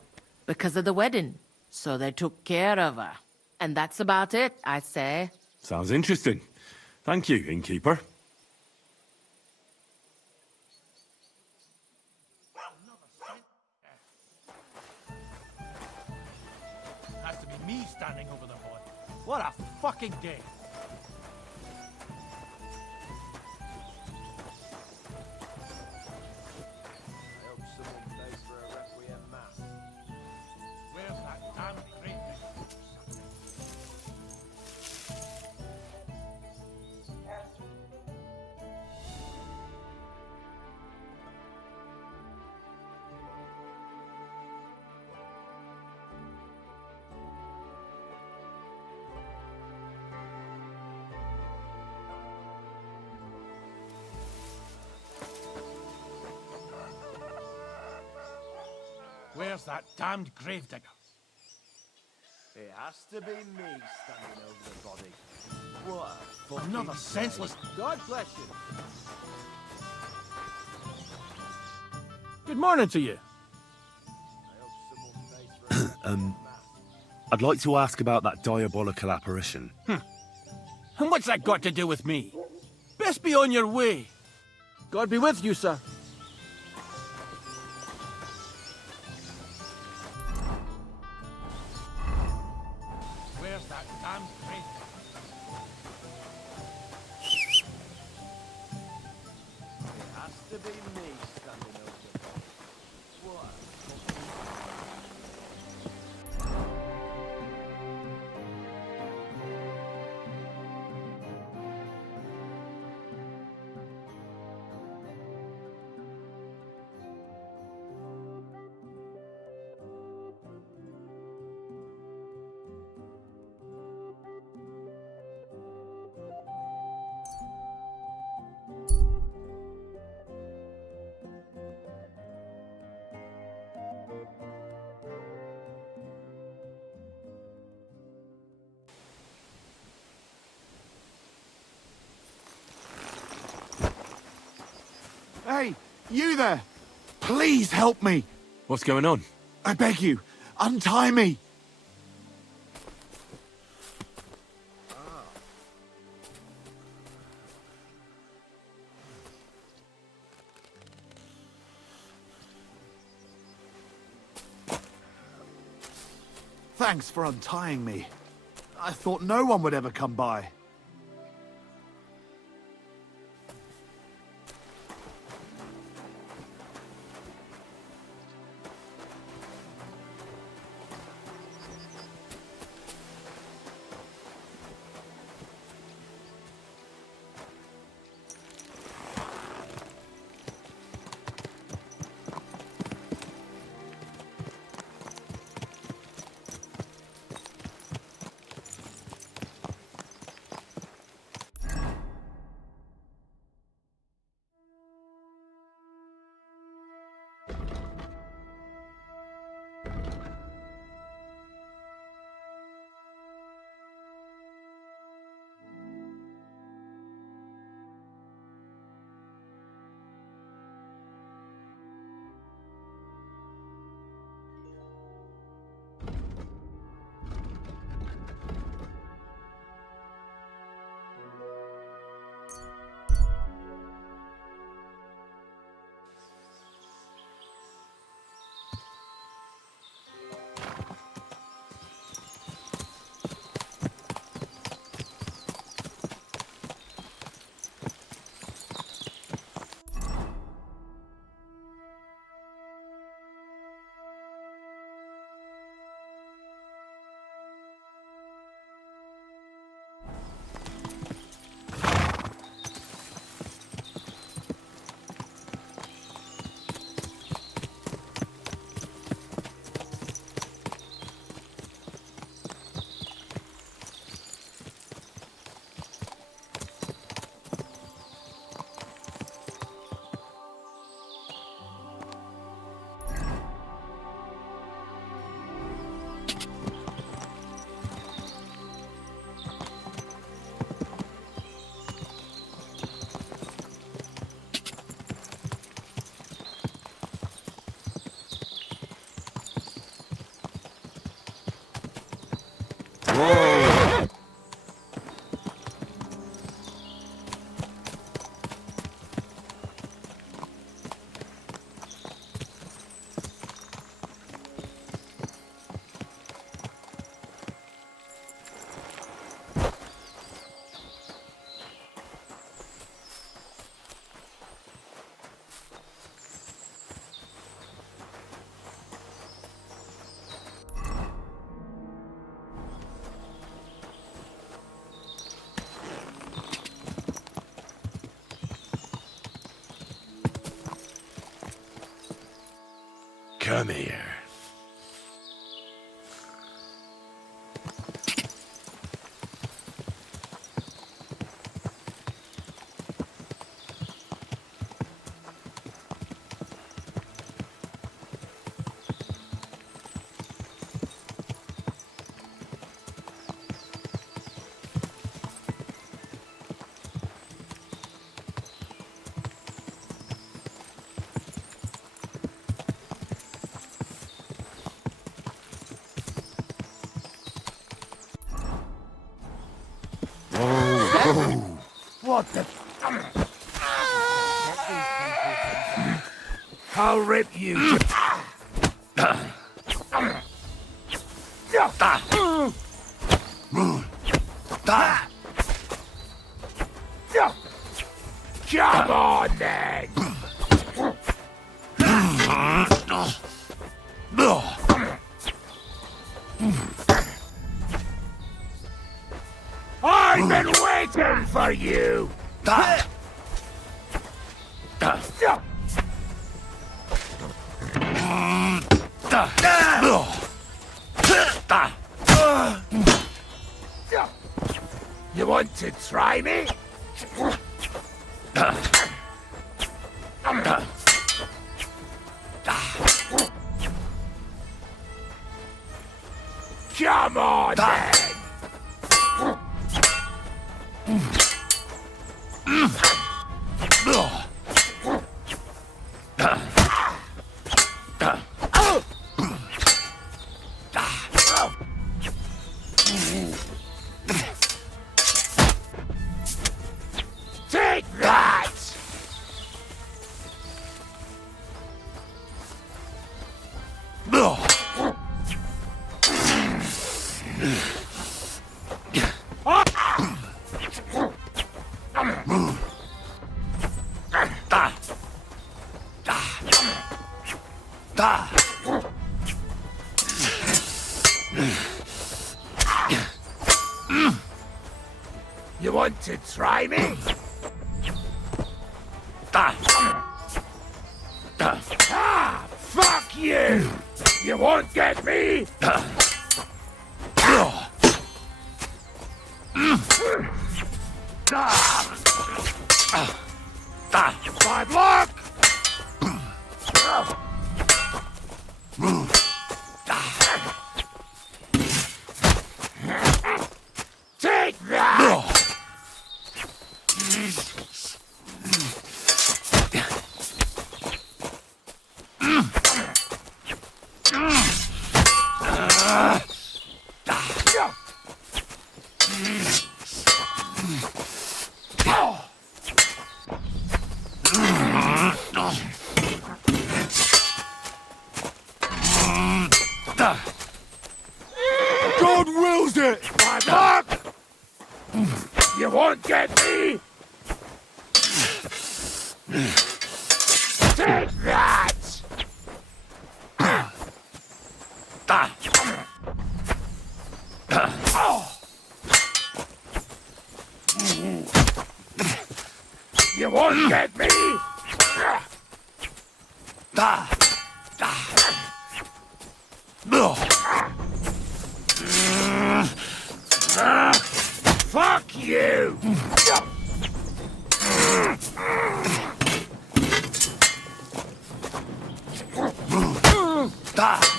because of the wedding. So they took care of her. And that's about it, I say. Sounds interesting. Thank you, innkeeper. Has to be me standing over the boy. What a fucking day. Where's that damn grave digger? Where's that damned gravedigger? It has to be me standing over the body. What a fucking Another day. senseless... God bless you. Good morning to you. I'd like to ask about that diabolical apparition. And what's that got to do with me? Best be on your way. God be with you, sir. Where's that damn grave? It has to be me standing over the body. What a fucking... Hey, you there! Please help me! What's going on? I beg you, untie me! Thanks for untying me. I thought no one would ever come by. Come here. What the... I'll rip you to... Come on, then! I've been waiting for you! You want to try me? Come on, then! Take that! You want to try me? Fuck you! You won't get me! Bad luck! Take that! God wills it! My luck! You won't get me! Take that! You won't get me! Fuck you!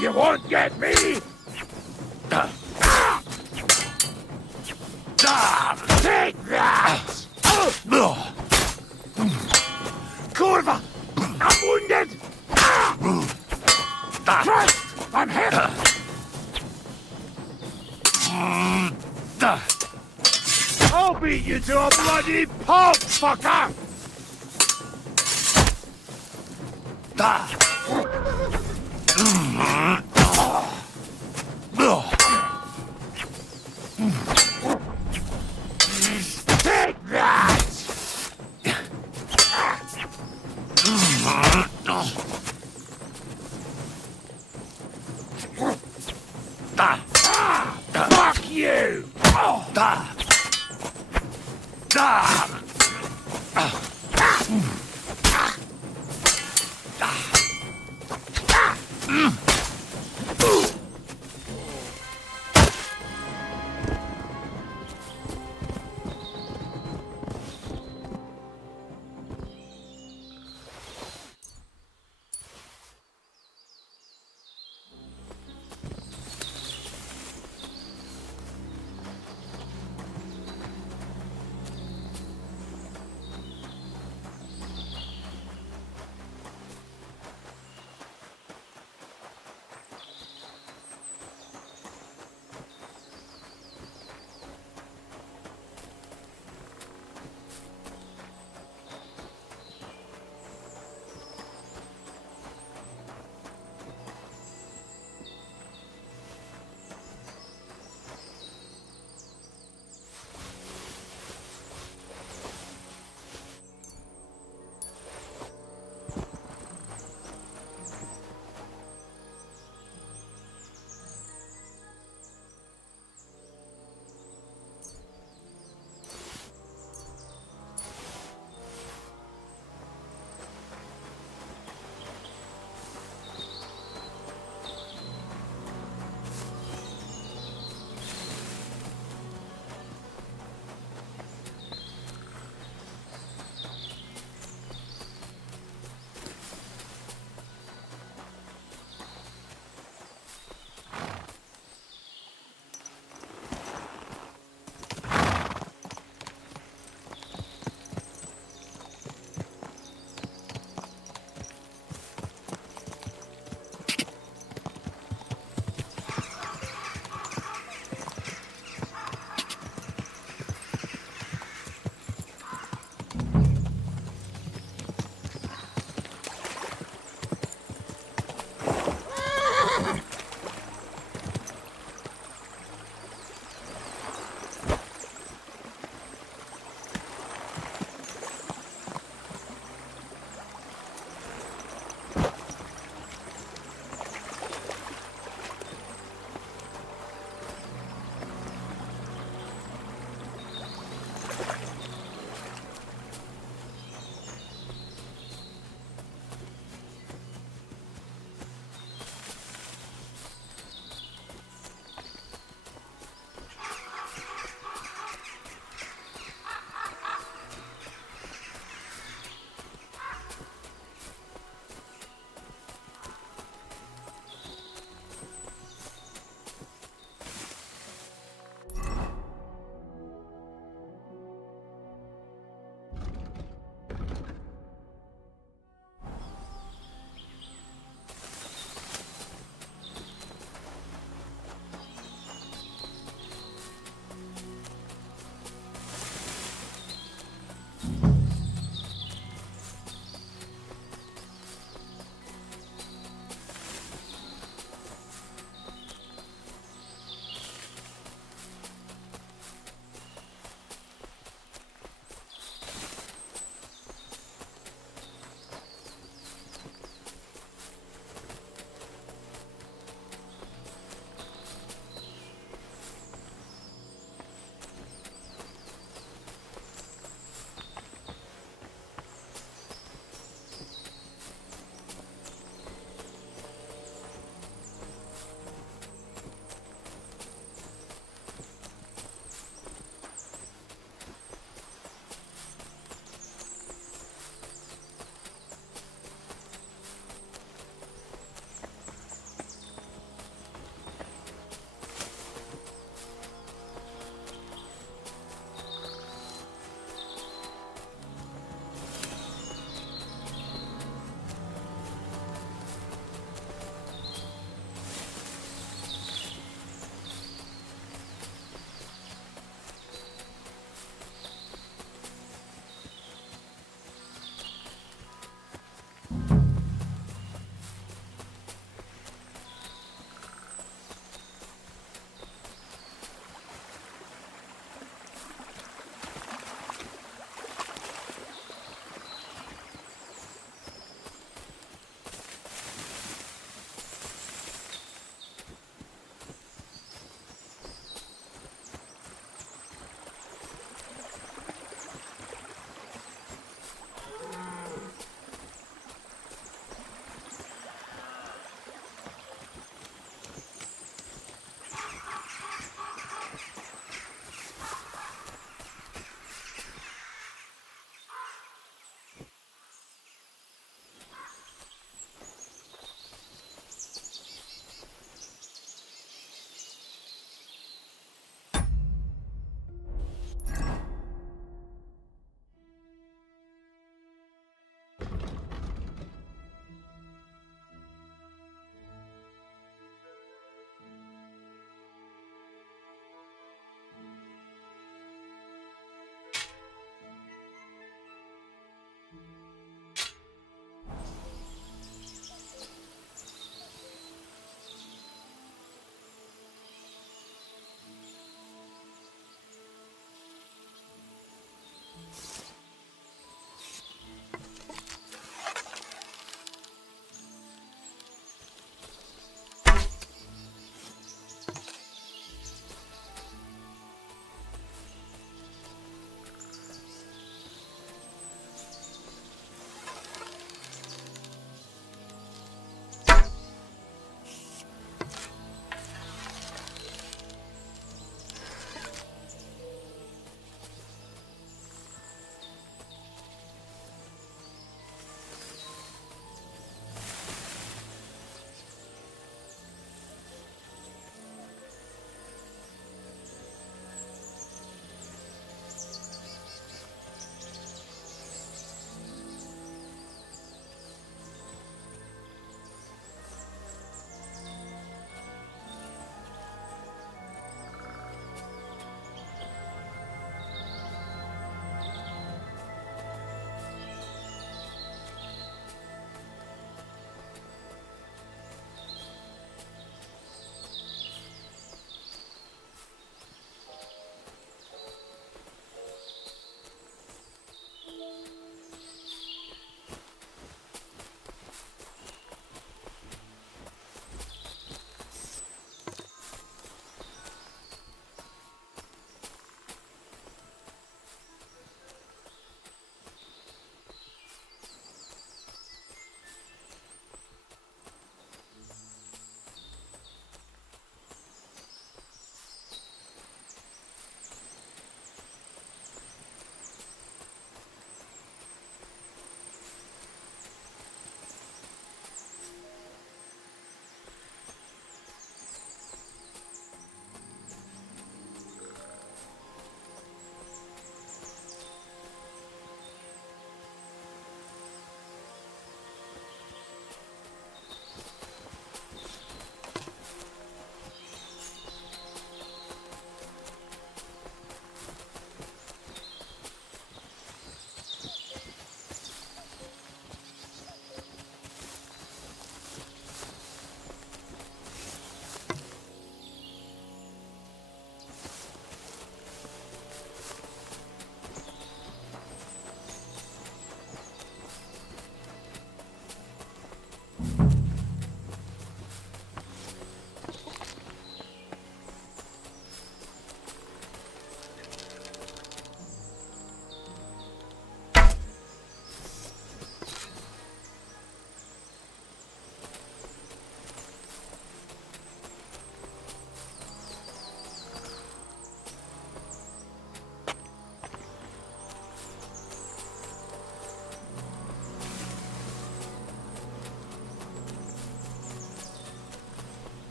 You won't get me! Take that! Kurva! I'm wounded! Christ! I'm hit! I'll beat you to a bloody pulp, fucker! Take that! Fuck you!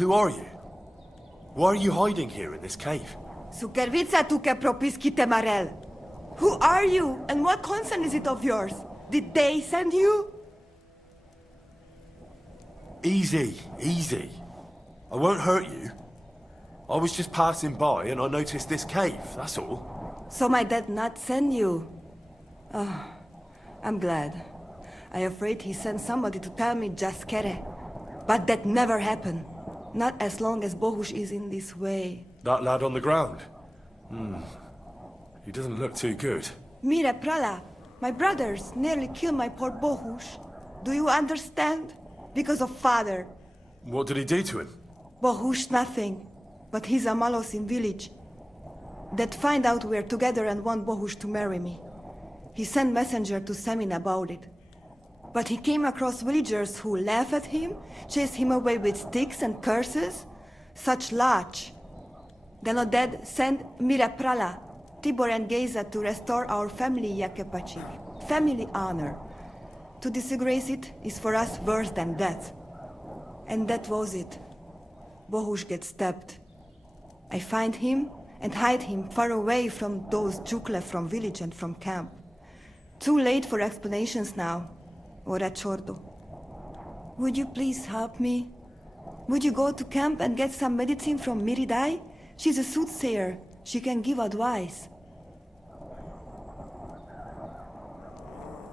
Who are you? Why are you hiding here in this cave? Sukervica tuke propiskite Marel. Who are you, and what concern is it of yours? Did they send you? Easy, easy. I won't hurt you. I was just passing by and I noticed this cave, that's all. So my dad not send you? Oh, I'm glad. I afraid he sent somebody to tell me just Kere. But that never happened. Not as long as Bohush is in this way. That lad on the ground? He doesn't look too good. Mire Prala, my brothers nearly killed my poor Bohush. Do you understand? Because of father. What did he do to him? Bohush nothing. But he's a malos in village. That find out we're together and want Bohush to marry me. He sent messenger to Semin about it. But he came across villagers who laugh at him, chase him away with sticks and curses. Such large. Then Oded sent Miraprala, Tibor and Geza to restore our family Yakepachi. Family honor. To disgrace it is for us worse than death. And that was it. Bohush gets stabbed. I find him and hide him far away from those Jukle from village and from camp. Too late for explanations now. Ora chordo. Would you please help me? Would you go to camp and get some medicine from Miridai? She's a soothsayer. She can give advice.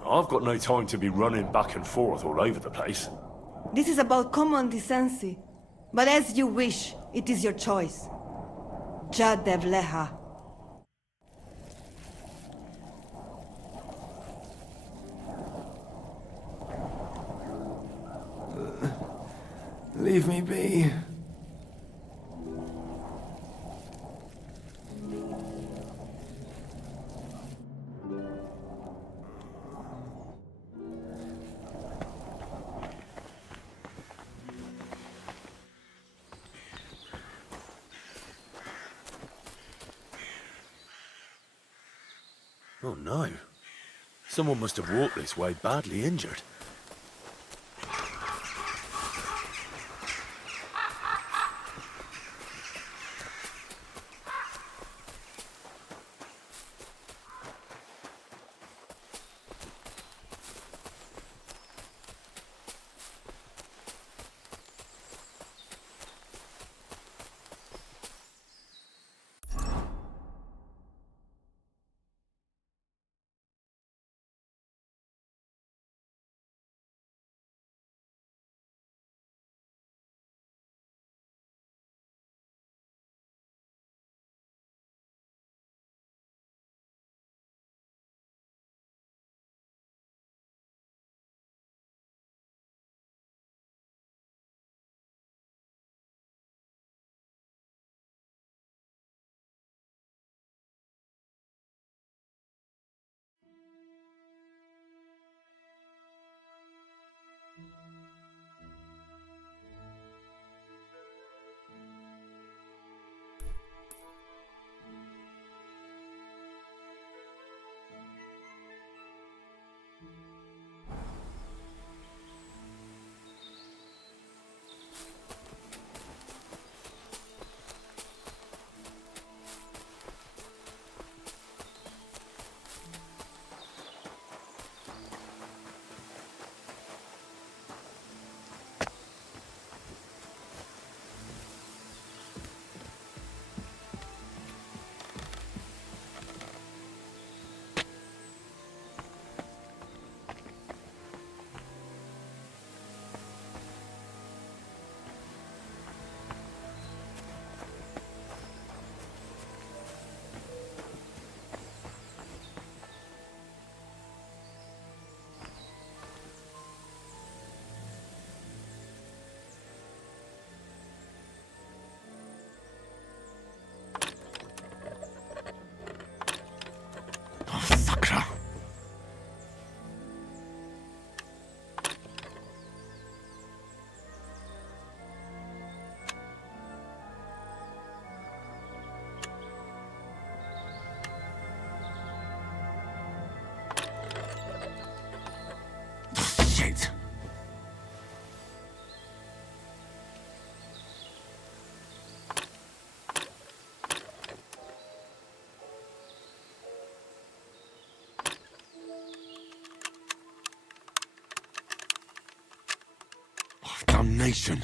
I've got no time to be running back and forth all over the place. This is about common decency. But as you wish, it is your choice. Jadevleha. Leave me be. Oh no. Someone must have walked this way badly injured. nation.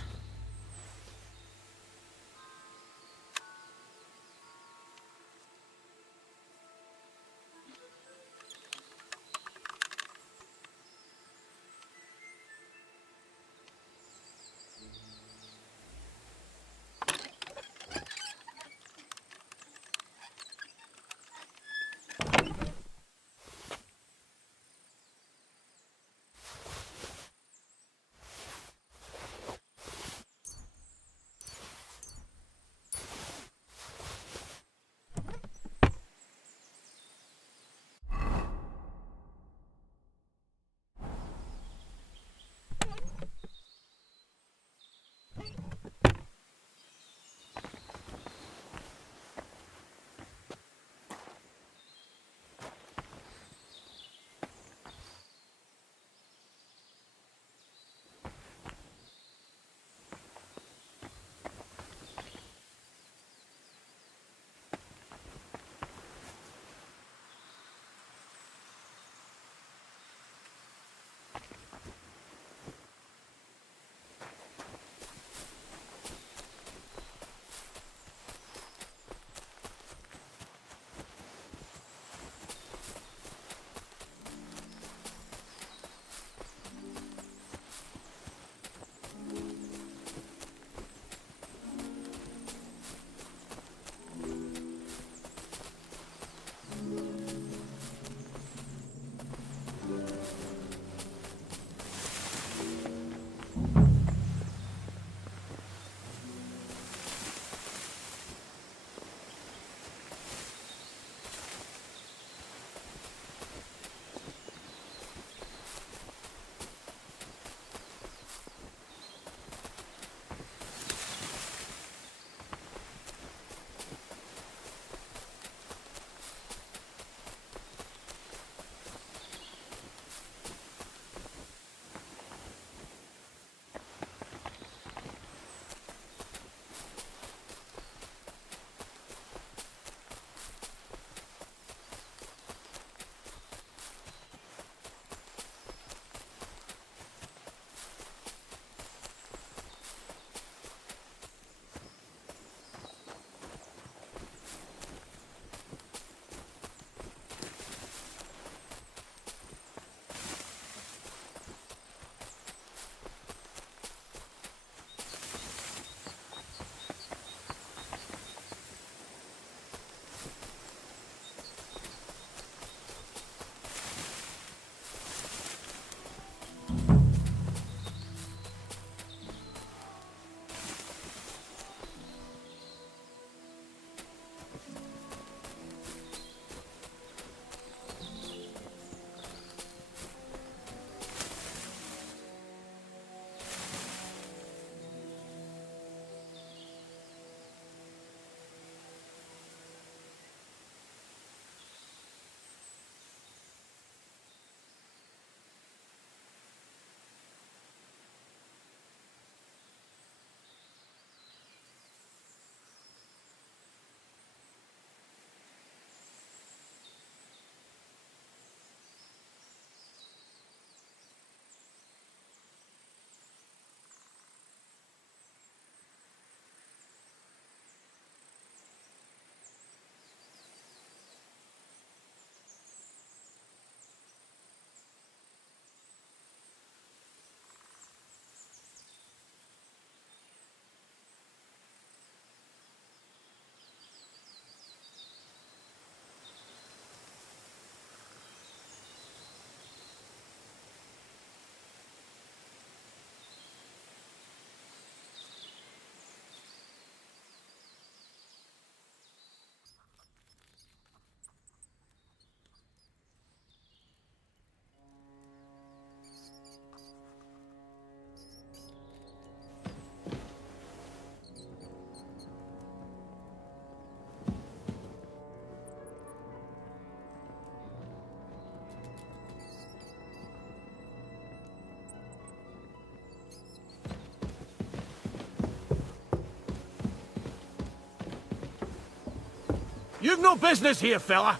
You've no business here, fella.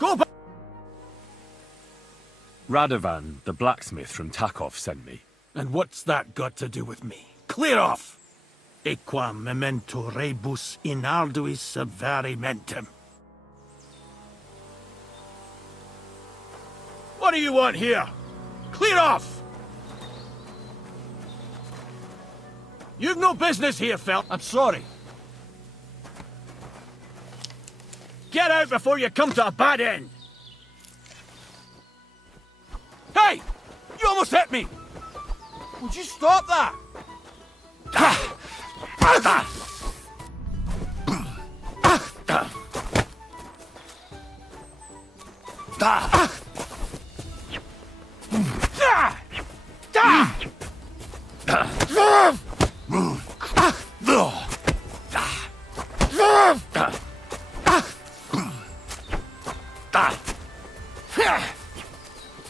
Go back. Radovan, the blacksmith from Takov, sent me. And what's that got to do with me? Clear off! Equam memento rebus in arduis subvarimentem. What do you want here? Clear off! You've no business here, Phil. I'm sorry. Get out before you come to a bad end! Hey! You almost hit me! Would you stop that?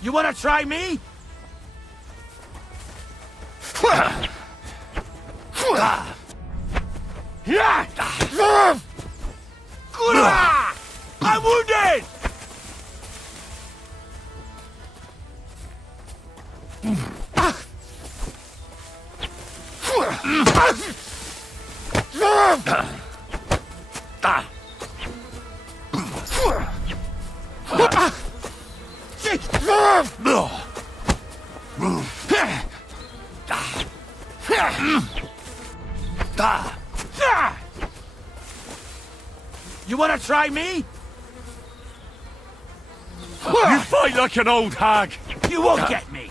You wanna try me? I'm wounded! You wanna try me? You fight like an old hag! You won't get me!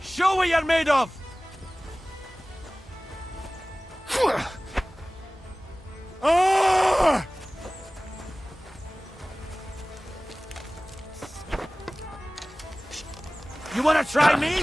Show what you're made of! You wanna try me?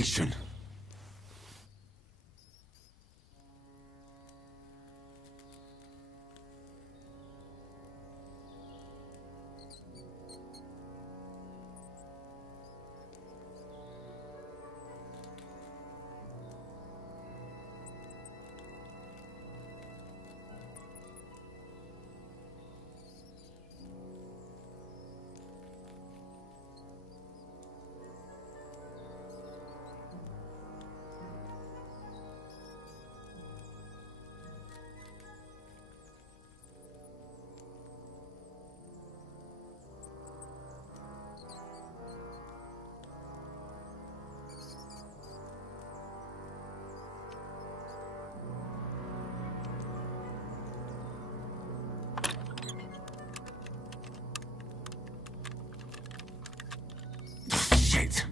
Damnation. Shit.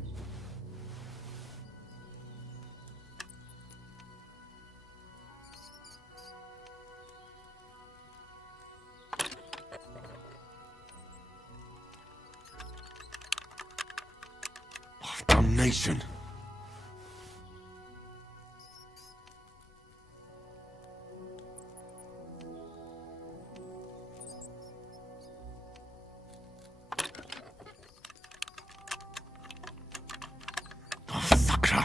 Damnation. Sacra.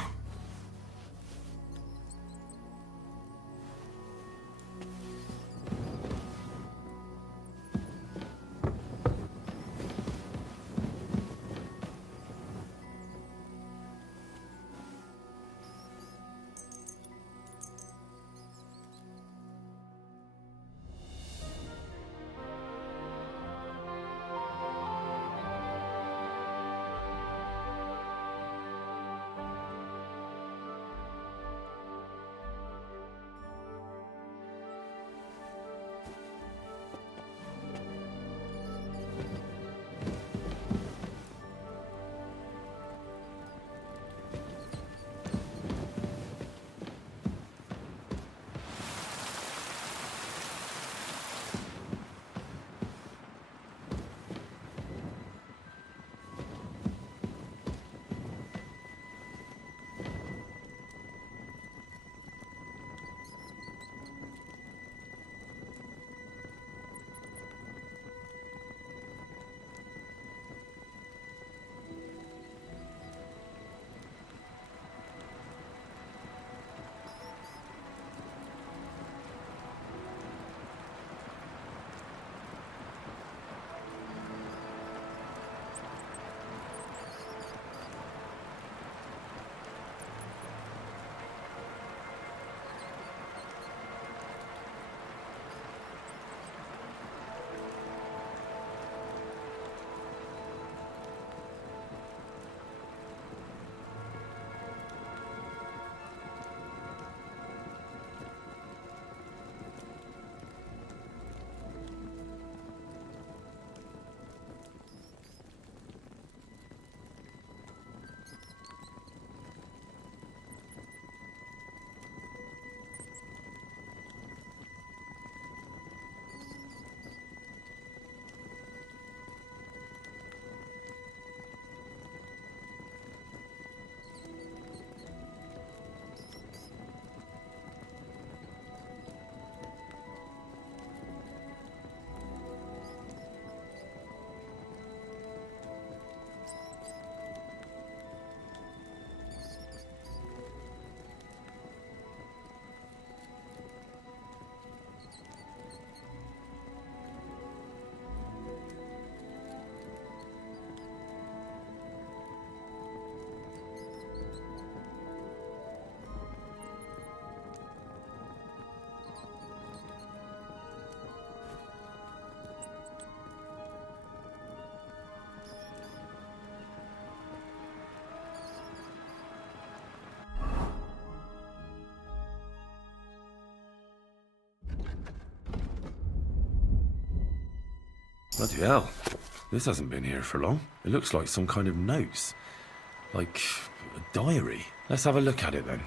Bloody hell. This hasn't been here for long. It looks like some kind of notes. Like a diary. Let's have a look at it then.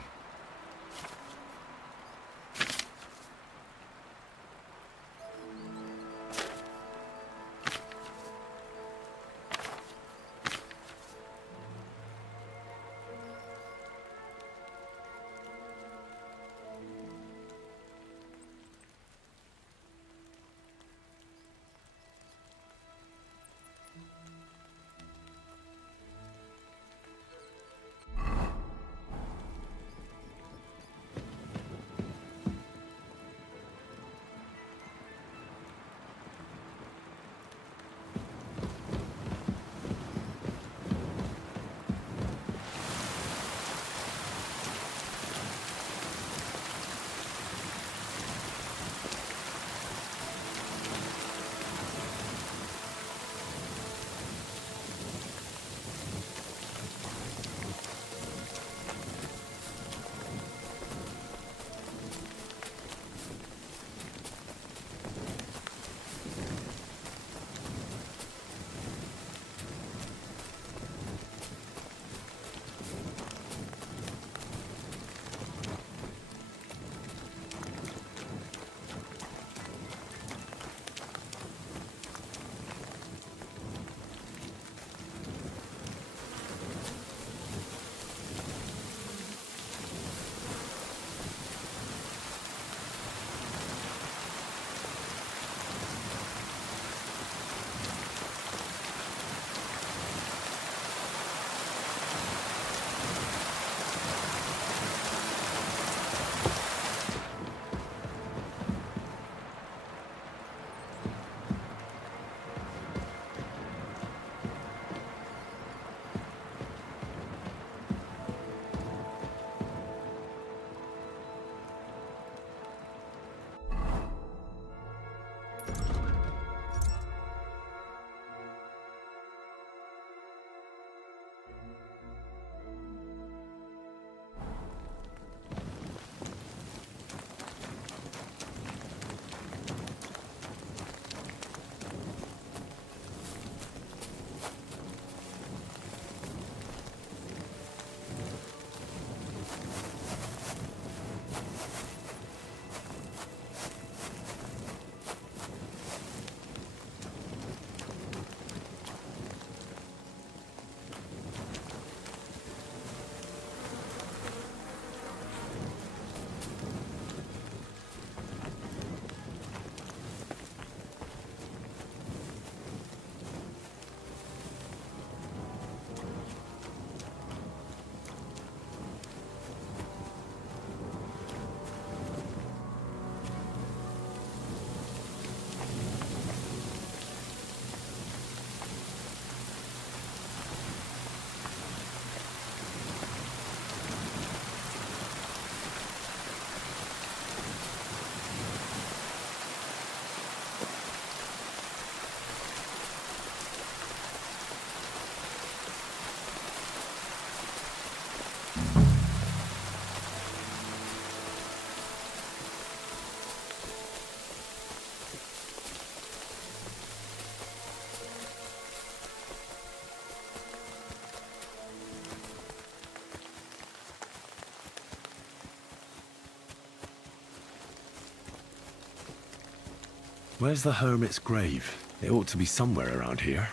Where's the hermit's grave? It ought to be somewhere around here.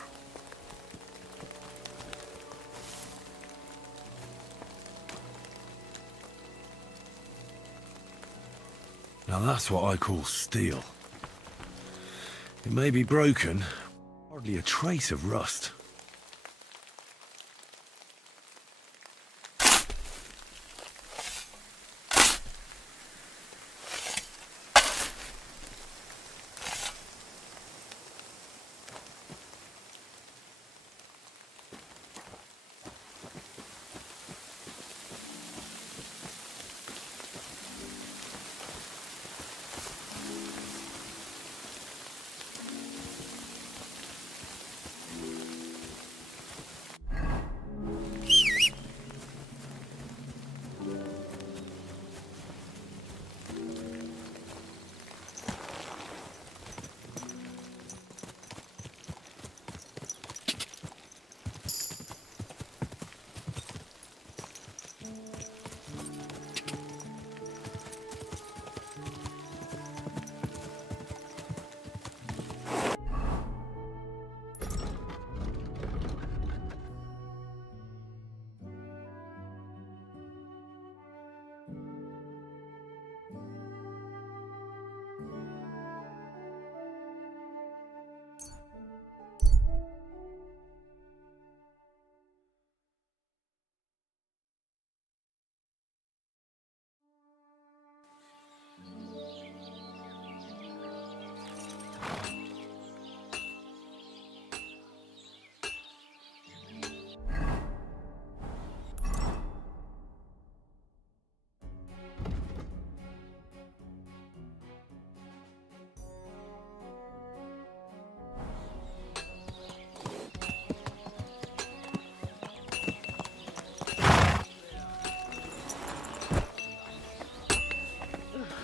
Now that's what I call steel. It may be broken, hardly a trace of rust.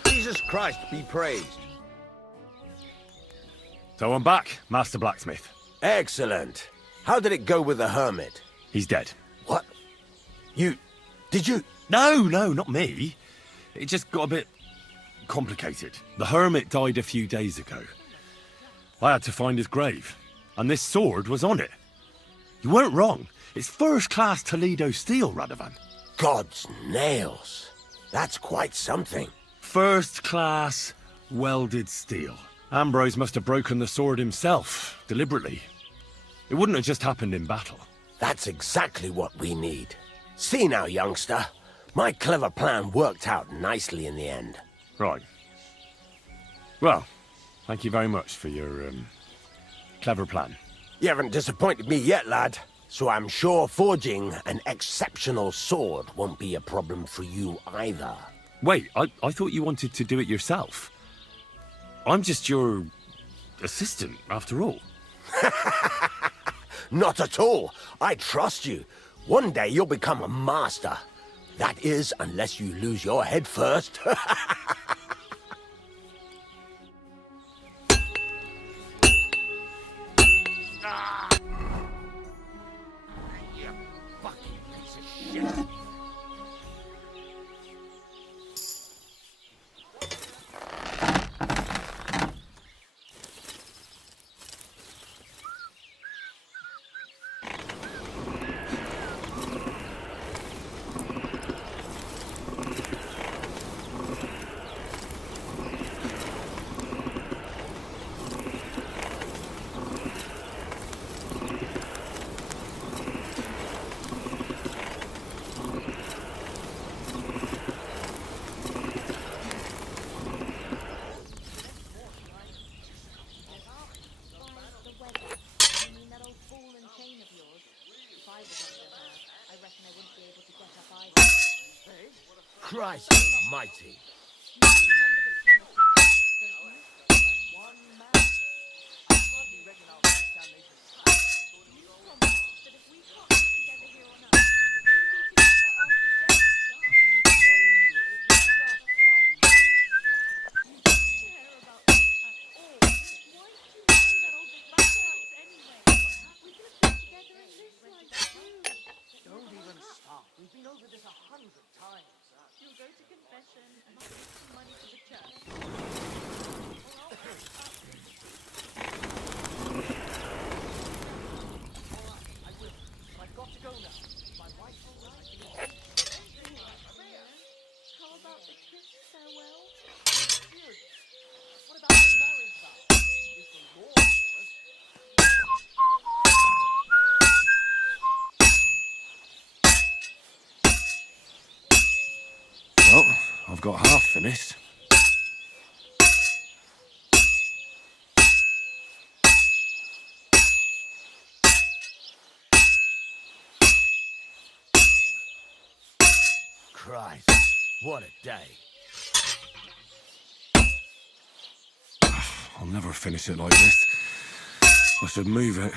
Jesus Christ be praised. So I'm back, Master Blacksmith. Excellent. How did it go with the hermit? He's dead. What? Did you? No, not me. It just got a bit complicated. The hermit died a few days ago. I had to find his grave, and this sword was on it. You weren't wrong. It's first-class Toledo steel, Radovan. God's nails. That's quite something. First-class welded steel. Ambrose must have broken the sword himself, deliberately. It wouldn't have just happened in battle. That's exactly what we need. See now, youngster. My clever plan worked out nicely in the end. Right. Well, thank you very much for your, clever plan. You haven't disappointed me yet, lad. So I'm sure forging an exceptional sword won't be a problem for you either. Wait, I thought you wanted to do it yourself. I'm just your assistant, after all. Not at all. I trust you. One day you'll become a master. That is, unless you lose your head first. You fucking piece of shit. Christ almighty. Don't even stop. We've been over this 100 times. You'll go to confession and give some money to the church. I've got half finished. Christ, what a day. I'll never finish it like this. I should move it.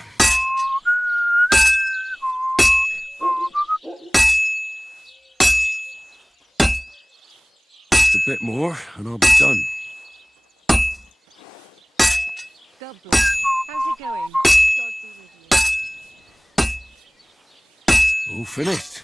Just a bit more, and I'll be done. God bless. How's it going? God be with you. All finished.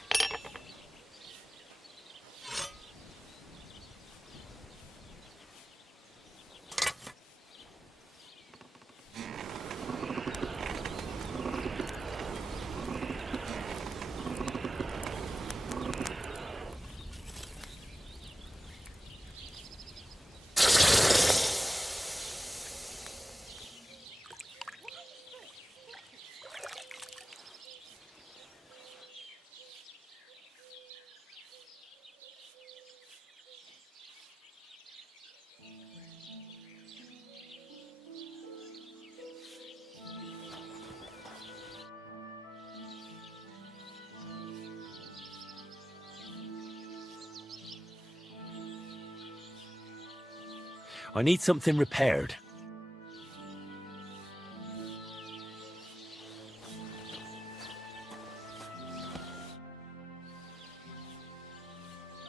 I need something repaired.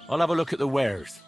I'll have a look at the wares.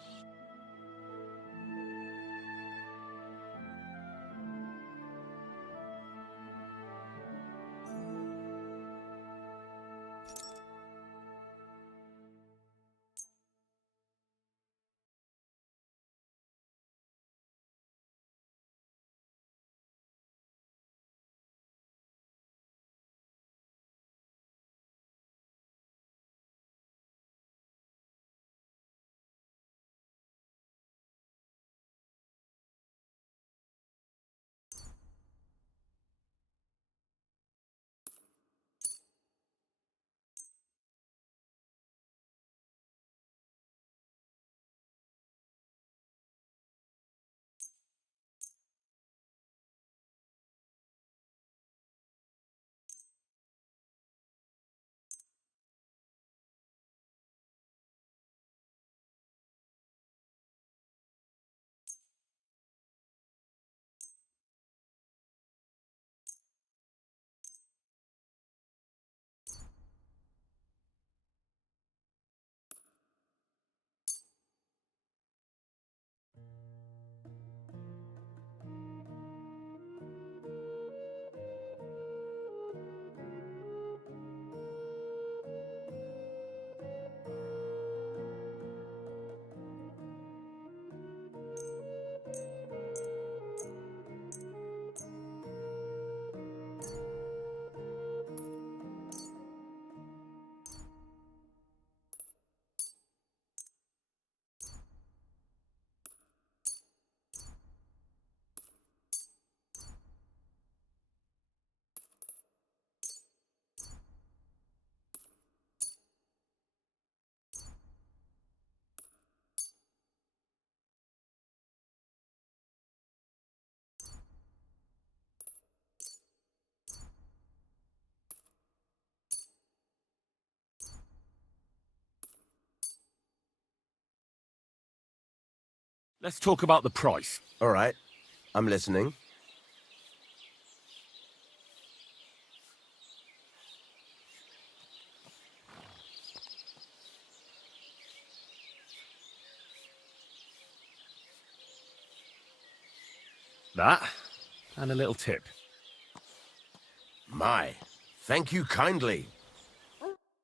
Let's talk about the price. All right, I'm listening. That, and a little tip. My, thank you kindly.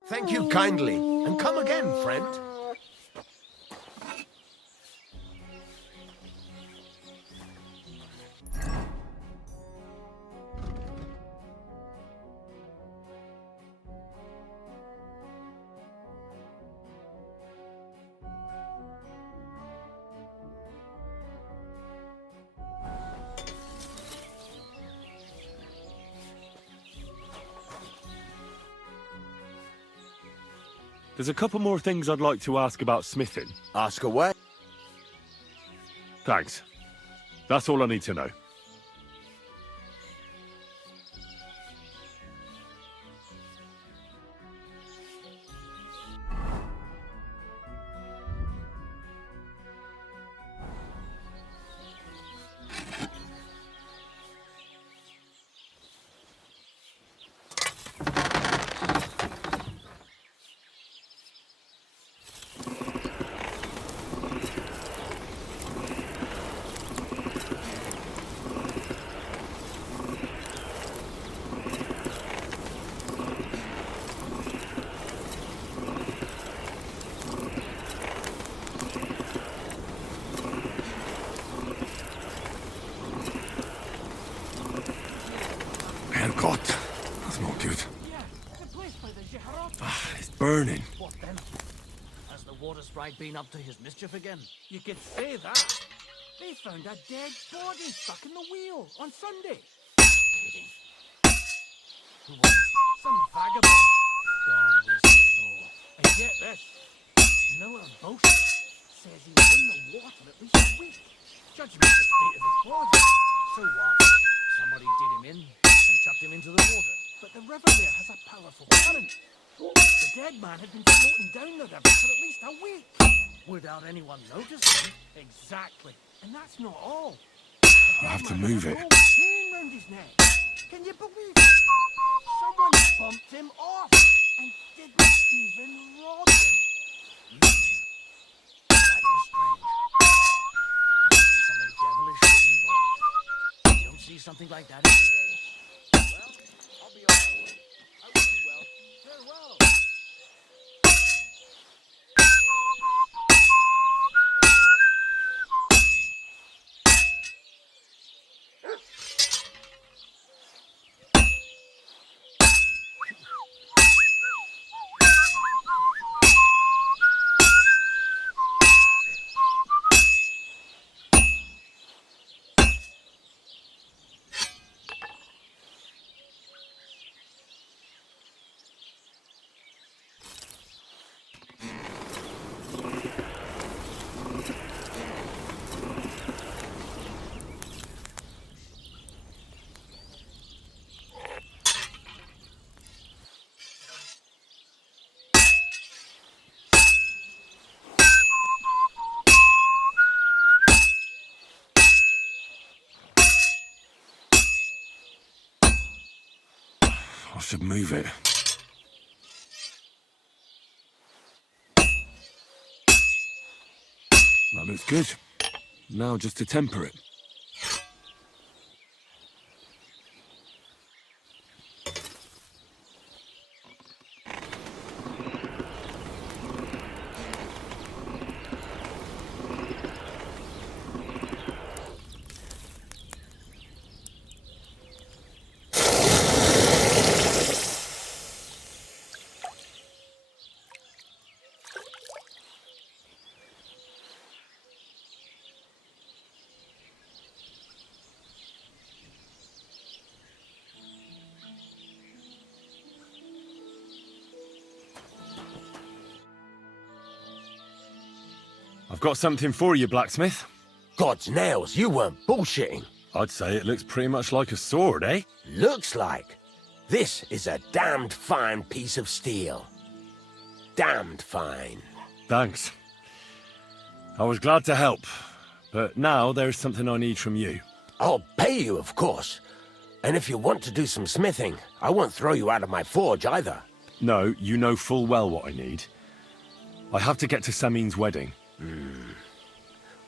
Thank you kindly, and come again, friend. There's a couple more things I'd like to ask about smithing. Ask away. Thanks. That's all I need to know. Herrgott, that's not good. It's burning. What then? Has the water sprite been up to his mischief again? You could say that. They found a dead body stuck in the wheel on Sunday. Kidding. Who was it? Some vagabond. God rest his soul. And get this. Miller boasted. Says he was in the water at least a week. Judging by the state of his body. So what? Somebody did him in and chucked him into the water. But the river there has a powerful current. The dead man had been floating down the river for at least a week. Without anyone noticing? Exactly. And that's not all. I'll have to move it. Gold chain round his neck. Can you believe it? Someone bumped him off and didn't even rob him. That is strange. I see something devilish was involved. You don't see something like that every day. Well, I'll be on my way. I wish you well. Farewell. I should move it. That looks good. Now just to temper it. I've got something for you, blacksmith. God's nails, you weren't bullshitting. I'd say it looks pretty much like a sword, eh? Looks like. This is a damned fine piece of steel. Damned fine. Thanks. I was glad to help, but now there's something I need from you. I'll pay you, of course. And if you want to do some smithing, I won't throw you out of my forge either. No, you know full well what I need. I have to get to Samin's wedding.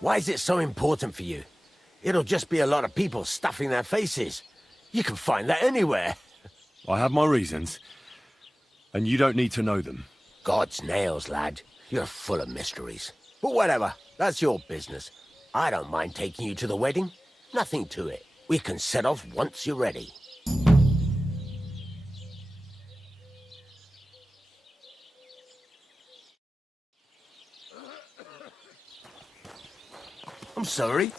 Why is it so important for you? It'll just be a lot of people stuffing their faces. You can find that anywhere. I have my reasons, and you don't need to know them. God's nails, lad. You're full of mysteries. But whatever, that's your business. I don't mind taking you to the wedding. Nothing to it. We can set off once you're ready. I'm sorry.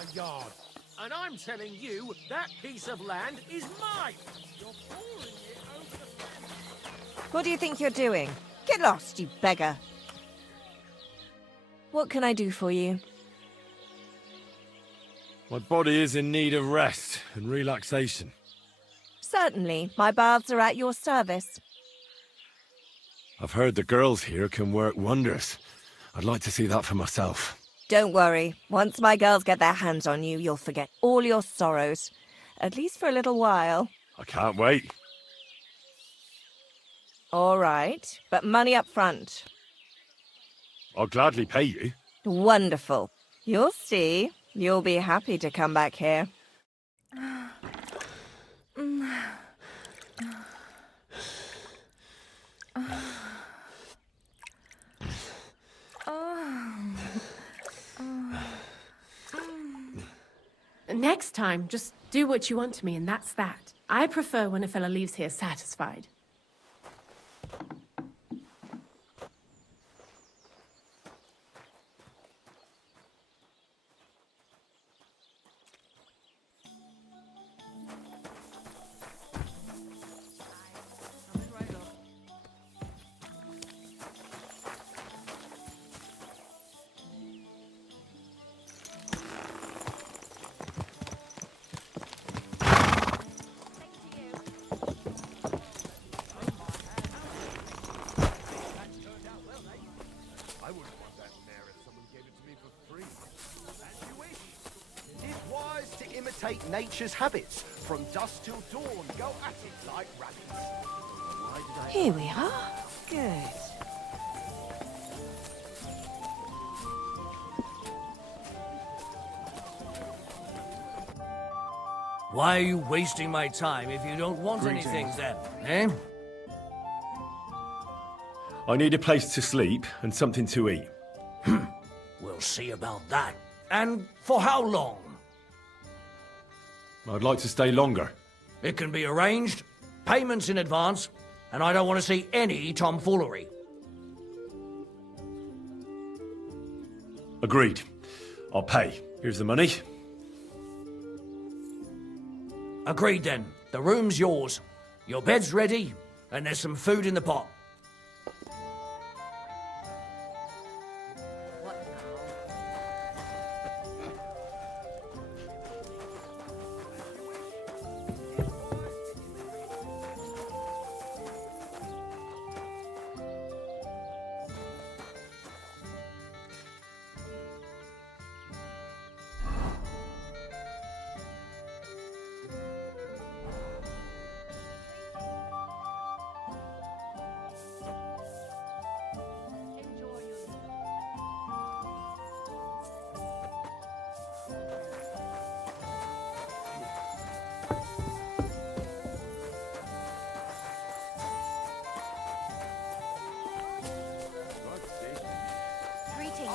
my yard. And I'm telling you, that piece of land is mine. You're pouring it over the fence. What do you think you're doing? Get lost, you beggar. What can I do for you? My body is in need of rest and relaxation. Certainly, my baths are at your service. I've heard the girls here can work wonders. I'd like to see that for myself. Don't worry. Once my girls get their hands on you, you'll forget all your sorrows. At least for a little while. I can't wait. All right, but money up front. I'll gladly pay you. Wonderful. You'll see. You'll be happy to come back here. Next time, just do what you want to me, and that's that. I prefer when a fella leaves here satisfied. I wouldn't want that mare if someone gave it to me for free. As you wish. It is wise to imitate nature's habits. From dusk till dawn, go at it like rabbits. Why did I... Here we are. Good. Why are you wasting my time if you don't want anything then, eh? I need a place to sleep and something to eat. We'll see about that. And for how long? I'd like to stay longer. It can be arranged, payments in advance, and I don't want to see any tomfoolery. Agreed. I'll pay. Here's the money. Agreed then. The room's yours. Your bed's ready, and there's some food in the pot. Greetings.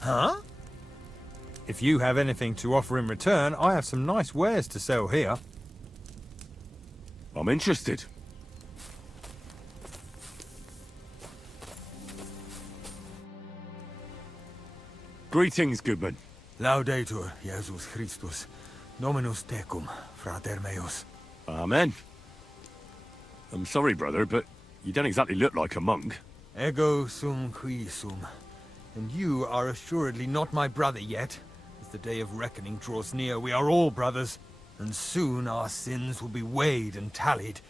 Huh? If you have anything to offer in return, I have some nice wares to sell here. I'm interested. Greetings, goodman. Laudetur Jesus Christus, Dominus tecum, frater meus. Amen. I'm sorry, brother, but you don't exactly look like a monk. Ego sum qui sum. And you are assuredly not my brother yet. As the day of reckoning draws near, we are all brothers. And soon our sins will be weighed and tallied.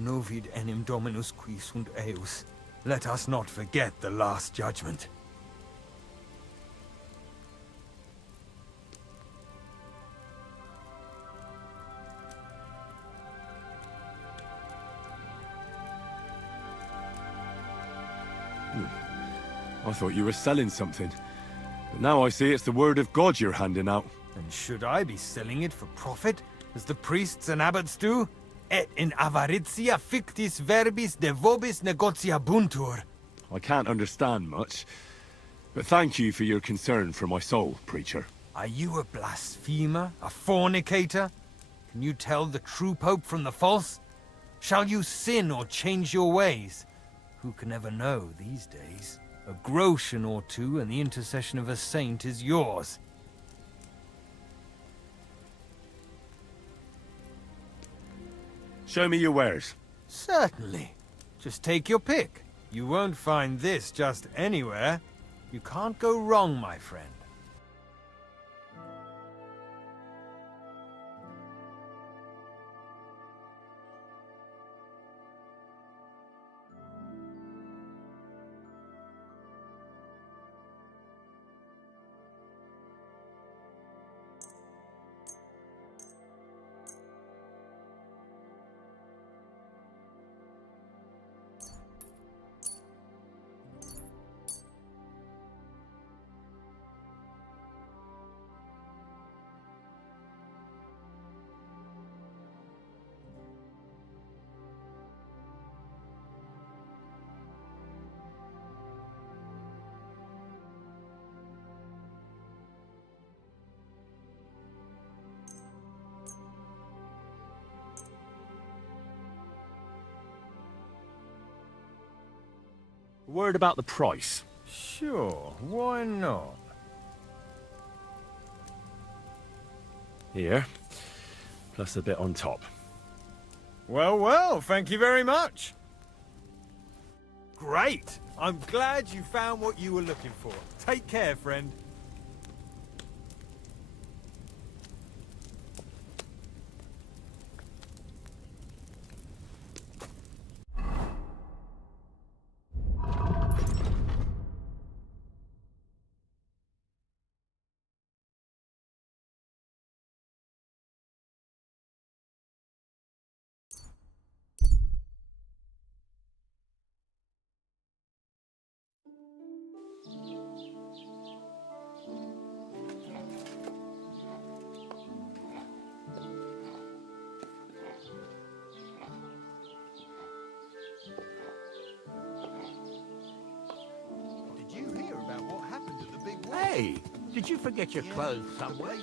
Novid enim Dominus qui sunt eus. Let us not forget the last judgment. I thought you were selling something. But now I see it's the word of God you're handing out. And should I be selling it for profit, as the priests and abbots do? Et in avaritia fictis verbis de vobis negociabuntur. I can't understand much, but thank you for your concern for my soul, preacher. Are you a blasphemer? A fornicator? Can you tell the true pope from the false? Shall you sin or change your ways? Who can ever know these days? A groschen or two and the intercession of a saint is yours. Show me your wares. Certainly. Just take your pick. You won't find this just anywhere. You can't go wrong, my friend. Word about the price. Sure, why not? Here, plus a bit on top. Well, well, thank you very much. Great! I'm glad you found what you were looking for. Take care, friend. Did you hear about what happened to the big wolf? Hey, did you forget your clothes somewhere?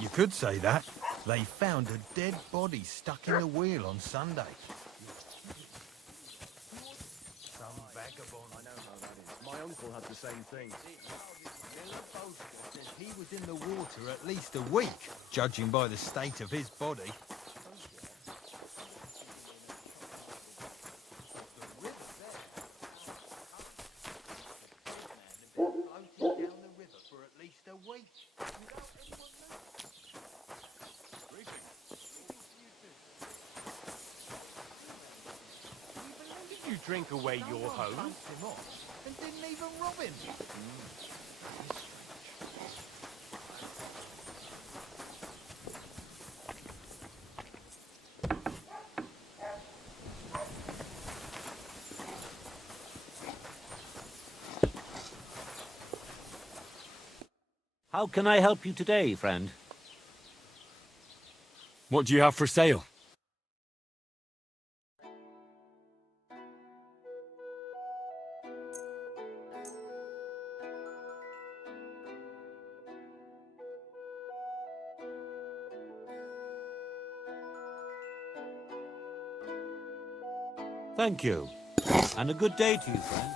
You could say that. They found a dead body stuck in the wheel on Sunday. Some vagabond. I know how that is. My uncle had the same thing. He was in the water at least a week, judging by the state of his body. Did you drink away your home? Him off and didn't even rob him. How can I help you today, friend? What do you have for sale? Thank you. And a good day to you, friend.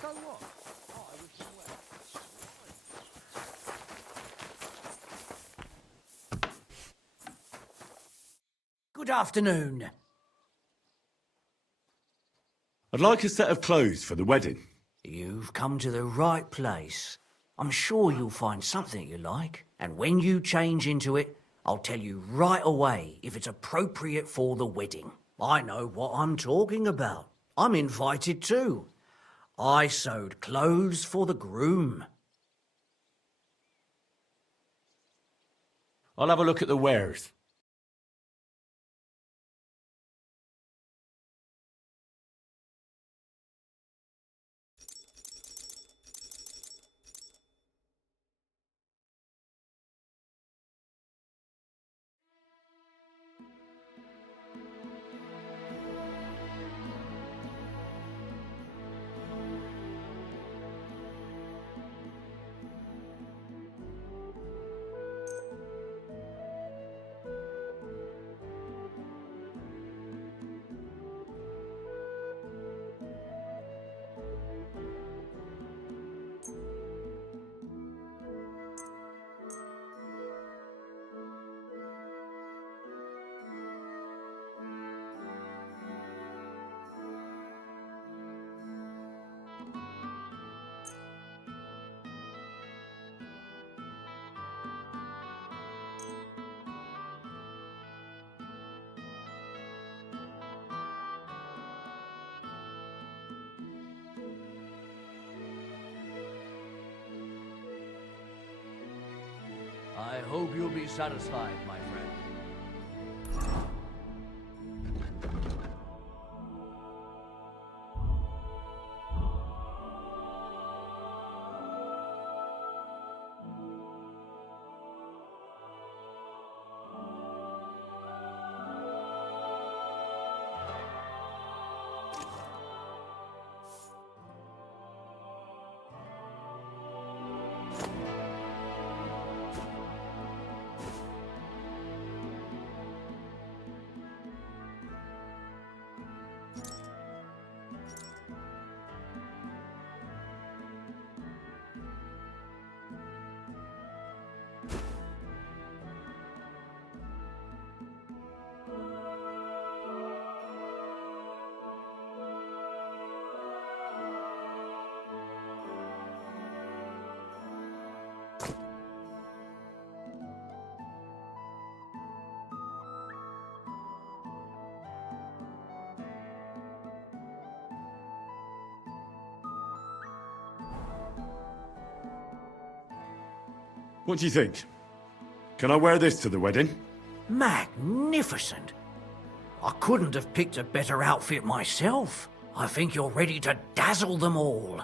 So what? Oh, I wish you well. Good afternoon. I'd like a set of clothes for the wedding. You've come to the right place. I'm sure you'll find something you like, and when you change into it, I'll tell you right away if it's appropriate for the wedding. I know what I'm talking about. I'm invited too. I sewed clothes for the groom. I'll have a look at the wares. I hope you'll be satisfied, my friend. What do you think? Can I wear this to the wedding? Magnificent. I couldn't have picked a better outfit myself. I think you're ready to dazzle them all.